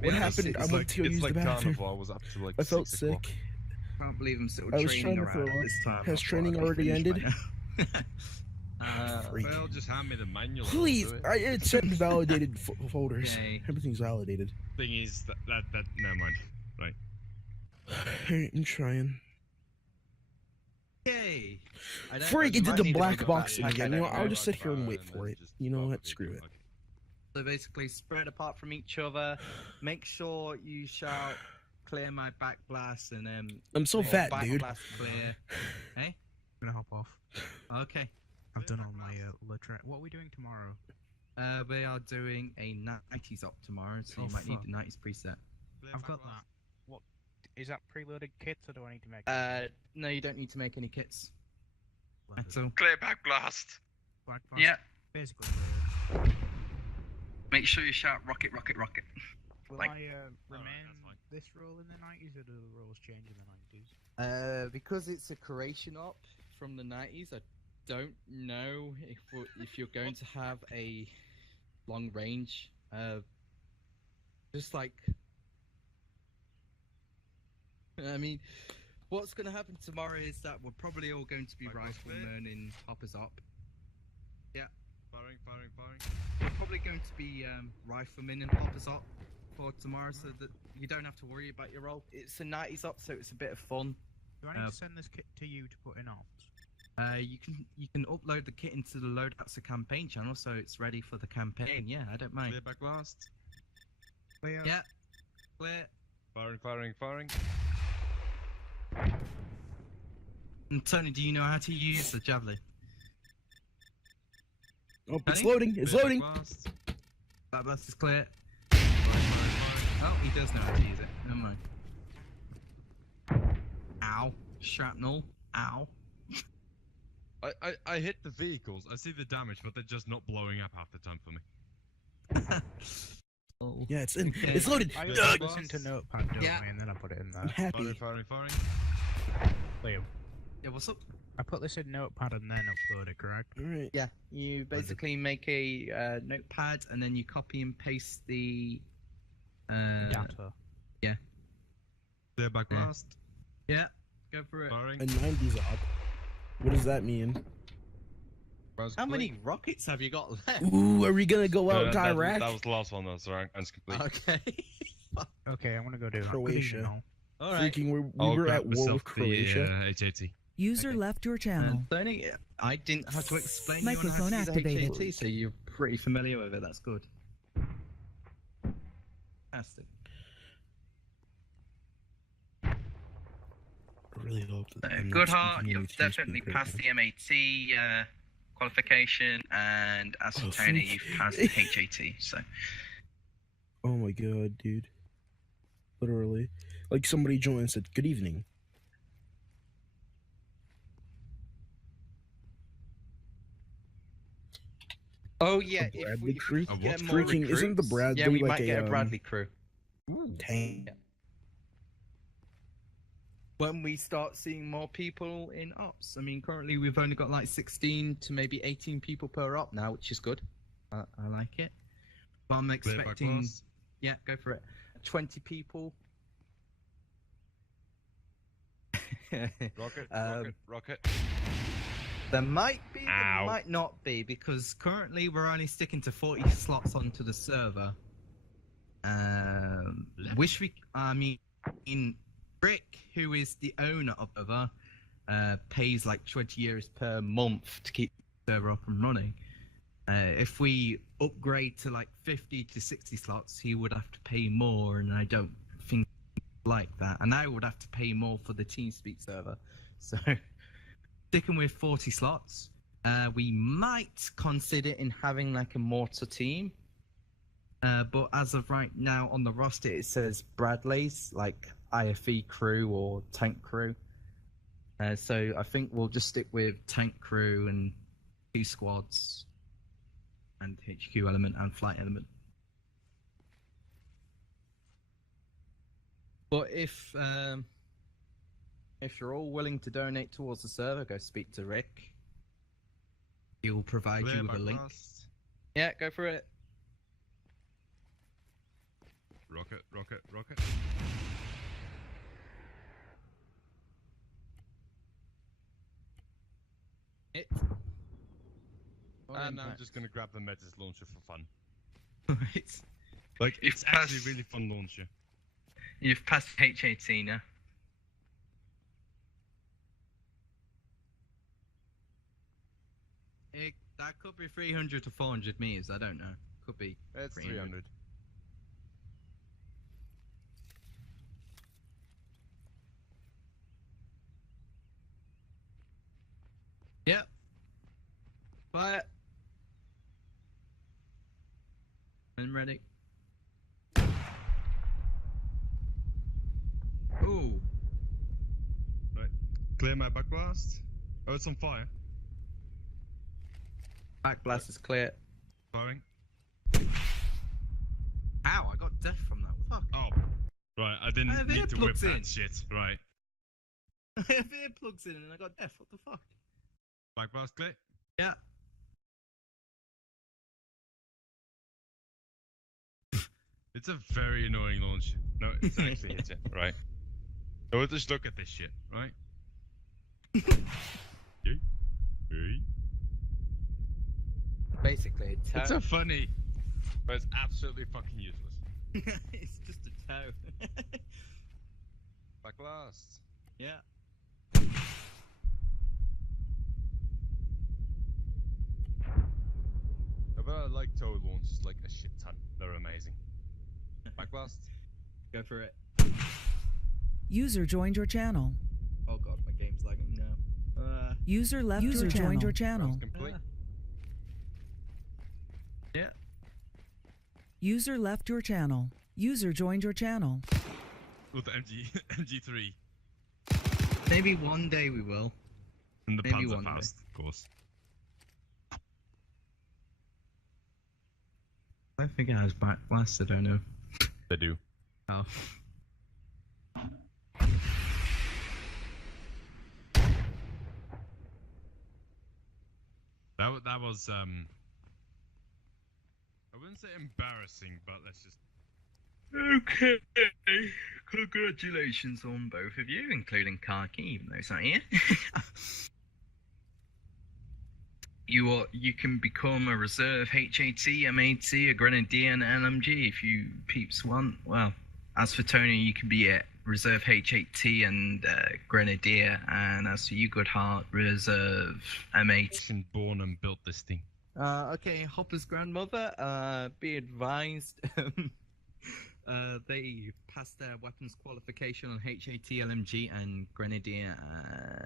What happened? I went to use the bathroom. Carnival. I was up to like I felt 6 o'clock. sick. Can't believe I'm still I was training trying to around throw up. this time. Has I thought training I'd be already finished ended? by now. Freak. Well, just hand me the manual. and I'll Please, do it. it's sent in validated folders. Okay. Everything's validated. Thing is that never mind. Right. Alright, I'm trying. Yay! Freak, it did the black boxing backpack, again. I You know, don't I'll know. just sit here and wait for it. You know what? Screw it. So basically, spread apart from each other. Make sure you shout, "Clear my back blast," and then. I'm so make fat, back dude. Blast clear. Hey. I'm gonna hop off. Okay. I've done all my literate. What are we doing tomorrow? We are doing a 90s op tomorrow, so Oh, you might need fuck. the 90s preset. I've got that. What is that preloaded kits, or do I need to make? No, you don't need to make any kits. Leather? At all. Clear back blast. Black box? Yeah. Basically. Make sure you shout rocket, rocket, rocket. Will Like- I remain that's fine. this role in the 90s, or do the roles change in the 90s? Because it's a creation op from the 90s, I don't know if you're going to have a long range. Just like, I mean, what's going to happen tomorrow is that we're probably all going to be Like what's riflemen in Hopper's op. Firing. We're probably going to be riflemen in Hopper's op for tomorrow, so that you don't have to worry about your role. It's a 90s op, so it's a bit of fun. Do I need to send this kit to you to put in ops? You can upload the kit into the Loadouts of Campaign channel, so it's ready for the campaign. Yeah, I don't mind. Clear back blast. Clear. Yeah, clear. Firing. And Tony, do you know how to use the javelin? Oh, it's Ready? loading. It's Clear loading. back blast. That blast is clear. Oh, he does know how to use it. Never mind. Ow. Shrapnel. Ow. I hit the vehicles. I see the damage, but they're just not blowing up half the time for me. Oh. Yeah, it's in. Okay. It's loaded. I Doug! listen to Notepad, don't Yeah. I? And then I put it in I'm there. happy. Firing. Liam, Yeah, what's up? I put this in Notepad and then upload it, correct? All right. Yeah, you basically make a notepad and then you copy and paste the Data. Clear back Yeah. blast. Yeah, go for it. Firing. A 90s op. What does that mean? Blast How many complete. rockets have you got left? Ooh, are we gonna go out to that Iraq? was the last one. That's right. That's complete. Okay. Okay, I'm gonna go do that. Croatia. Good evening, All right. Freaking, we I'll were grab at war myself with Croatia. The HAT. User Okay. left your channel. Tony, I didn't have to explain Microphone you on how to use activated. HAT, so you're pretty familiar with it. That's good. Fantastic. I really hope that I'm not Goodhart, speaking you've into definitely speaker passed right the MAT qualification, and as for Oh, Tony, thank you've passed the HAT. So now. Oh my god, dude. Literally. Like somebody joined and said, good evening. oh yeah, A Bradley crew? A get what? more Freaking, isn't the recruits, Bradley yeah, we like might a, get a Bradley crew. tank? When we start seeing more people in ops. I mean, currently we've only got like 16 to maybe 18 people per op now, which is good. I like it. But I'm Clear back expecting, blast. yeah, go for it. 20 people. Rocket. Um, Rocket. There might be, there Ow. might not be, because currently we're only sticking to 40 slots onto the server. Wish we, I mean, Rick, who is the owner of the server, pays like 20 euros per month to keep the server up and running. If we upgrade to like 50 to 60 slots, he would have to pay more, and I don't think like that. And I would have to pay more for the TeamSpeak server. So, sticking with 40 slots, we might consider in having like a mortar team. But as of right now on the roster, it says Bradley's, like IFE crew or tank crew. So I think we'll just stick with tank crew and 2 squads and HQ element and flight element. But if you're all willing to donate towards the server, go speak to Rick. He will provide Clear you with a back link. blast. Yeah, go for it. Rocket. It. And I'm just gonna grab the Metis launcher for fun. Right. Like, You've it's actually passed- really fun launcher. You've passed HAT now. That could be 300 to 400 meters. I don't know. Could be. It's 300. 300. Yep. Quiet. And ready. Ooh. Clear my back blast. Oh, it's on fire. Back blast is clear. Firing. Ow, I got death from that. Fuck. Oh. Right, I didn't I have need to whip earplugs in. that shit. Right. I have earplugs in and I got death. What the fuck? Back blast clear. Yeah. It's a very annoying launch. No, it's actually hits it. Right. So just look at this shit, right? Yay. Yay. Basically, a toe. It's a funny, but it's absolutely fucking useless. It's just a toe. Back blast. Yeah. But I like tow launches like a shit ton. They're amazing. Back blast. Go for it. User joined your channel. Oh god, my game's lagging now. User left your channel. That was complete. Yeah. User left your channel. User joined your channel. With the MG3. Maybe one day we will. And the Maybe one day. Panzerfaust, of course. I think it has backlash, I don't know. They do. Oh. That was I wouldn't say embarrassing, but let's just. Okay. Congratulations on both of you, including Kaki, even though he's not here. You can become a reserve HAT, MAT, a Grenadier, and LMG if you peeps want. Well, as for Tony, you can be a reserve HAT and Grenadier, and as for you, Goodhart, reserve MAT. Born and built this thing. Okay, Hopper's grandmother, be advised, they passed their weapons qualification on HAT, LMG, and Grenadier,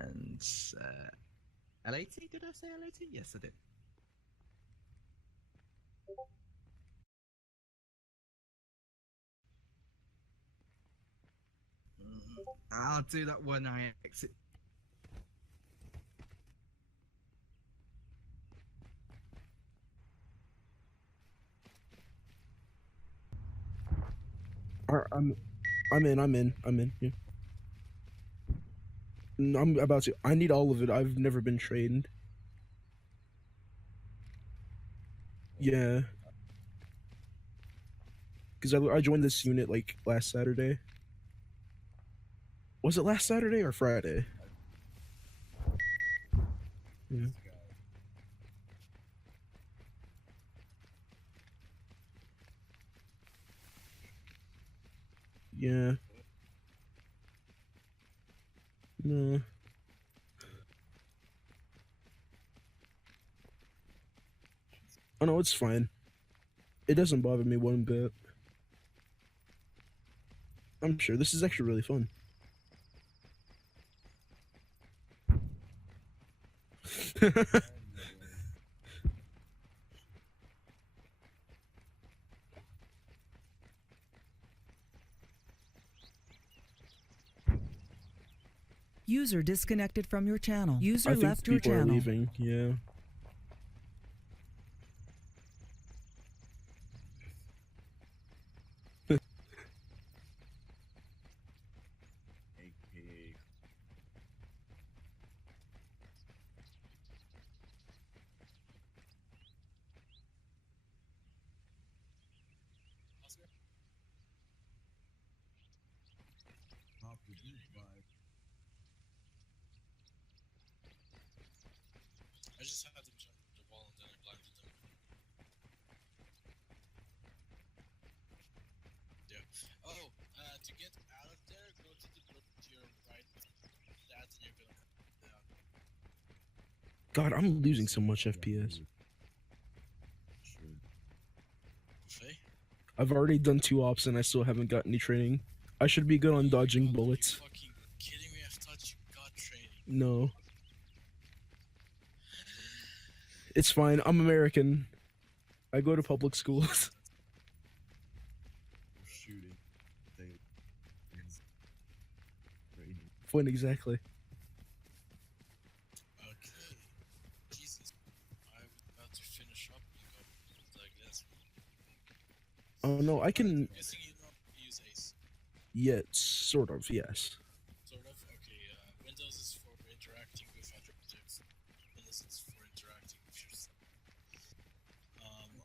and LAT? Did I say LAT? Yes, I did. I'll do that when I exit. I'm in. Yeah. I'm about to. I need all of it. I've never been trained. Yeah. Because I joined this unit like last Saturday. Was it last Saturday or Friday? Yeah. Yeah. No. Oh no, it's fine. It doesn't bother me one bit. I'm sure this is actually really fun. User disconnected from your channel. User I think left your people are channel. leaving. Yeah. I just had them jump the wall and then I blinded them. Yeah. Oh, to get out of there, go to the book to your right. That and you're gonna come down. God, I'm losing so much FPS. Okay. I've already done 2 ops and I still haven't got any training. I should be good on dodging bullets. Are you fucking kidding me? I thought you got training. No. It's fine. I'm American. I go to public schools. Shooting. Fun, exactly. Okay. Jesus. I'm about to finish up and go like this. Oh no, I can. I'm guessing you know use Ace. Yeah, sort of. Yes. Sort of? Okay, Windows is for interacting with other objects. Windows is for interacting with yourself.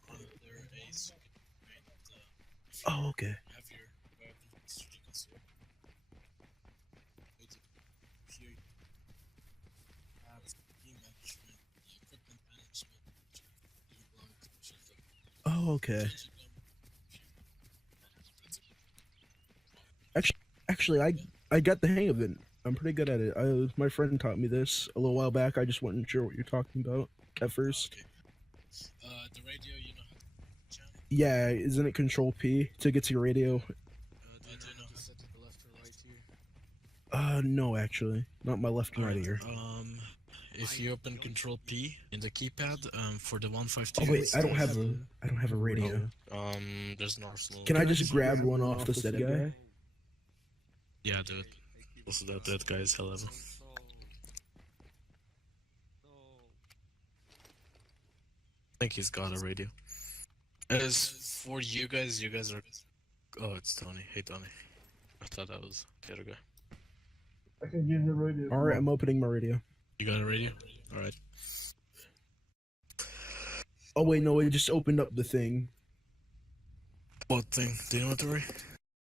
Under Ace, you can create, if you Oh, okay. have your weapon history console. Go to here, team management, the equipment management, you want to check the Oh, okay. changing them. That's it. Actually, I got the hang of it. I'm pretty good at it. My friend taught me this a little while back. I just wasn't sure what you're talking about at first. Okay. The radio, you know how to channel? Yeah, isn't it Control P to get to your radio? Do you know how to set the left or right here? No, actually, not my left and right ear. if you open Control P in the keypad, for the 152. Oh wait, I don't have a radio. There's an arsenal. Can I just grab one off the dead guy? Yeah, do it. Also, that guy is hell of a. I think he's got a radio. As for you guys are. Oh, it's Tony. Hey, Tony. I thought that was the other guy. I can give you radio. All right, I'm opening my radio. You got a radio? All right. Oh wait, no, it just opened up the thing. What thing? The inventory?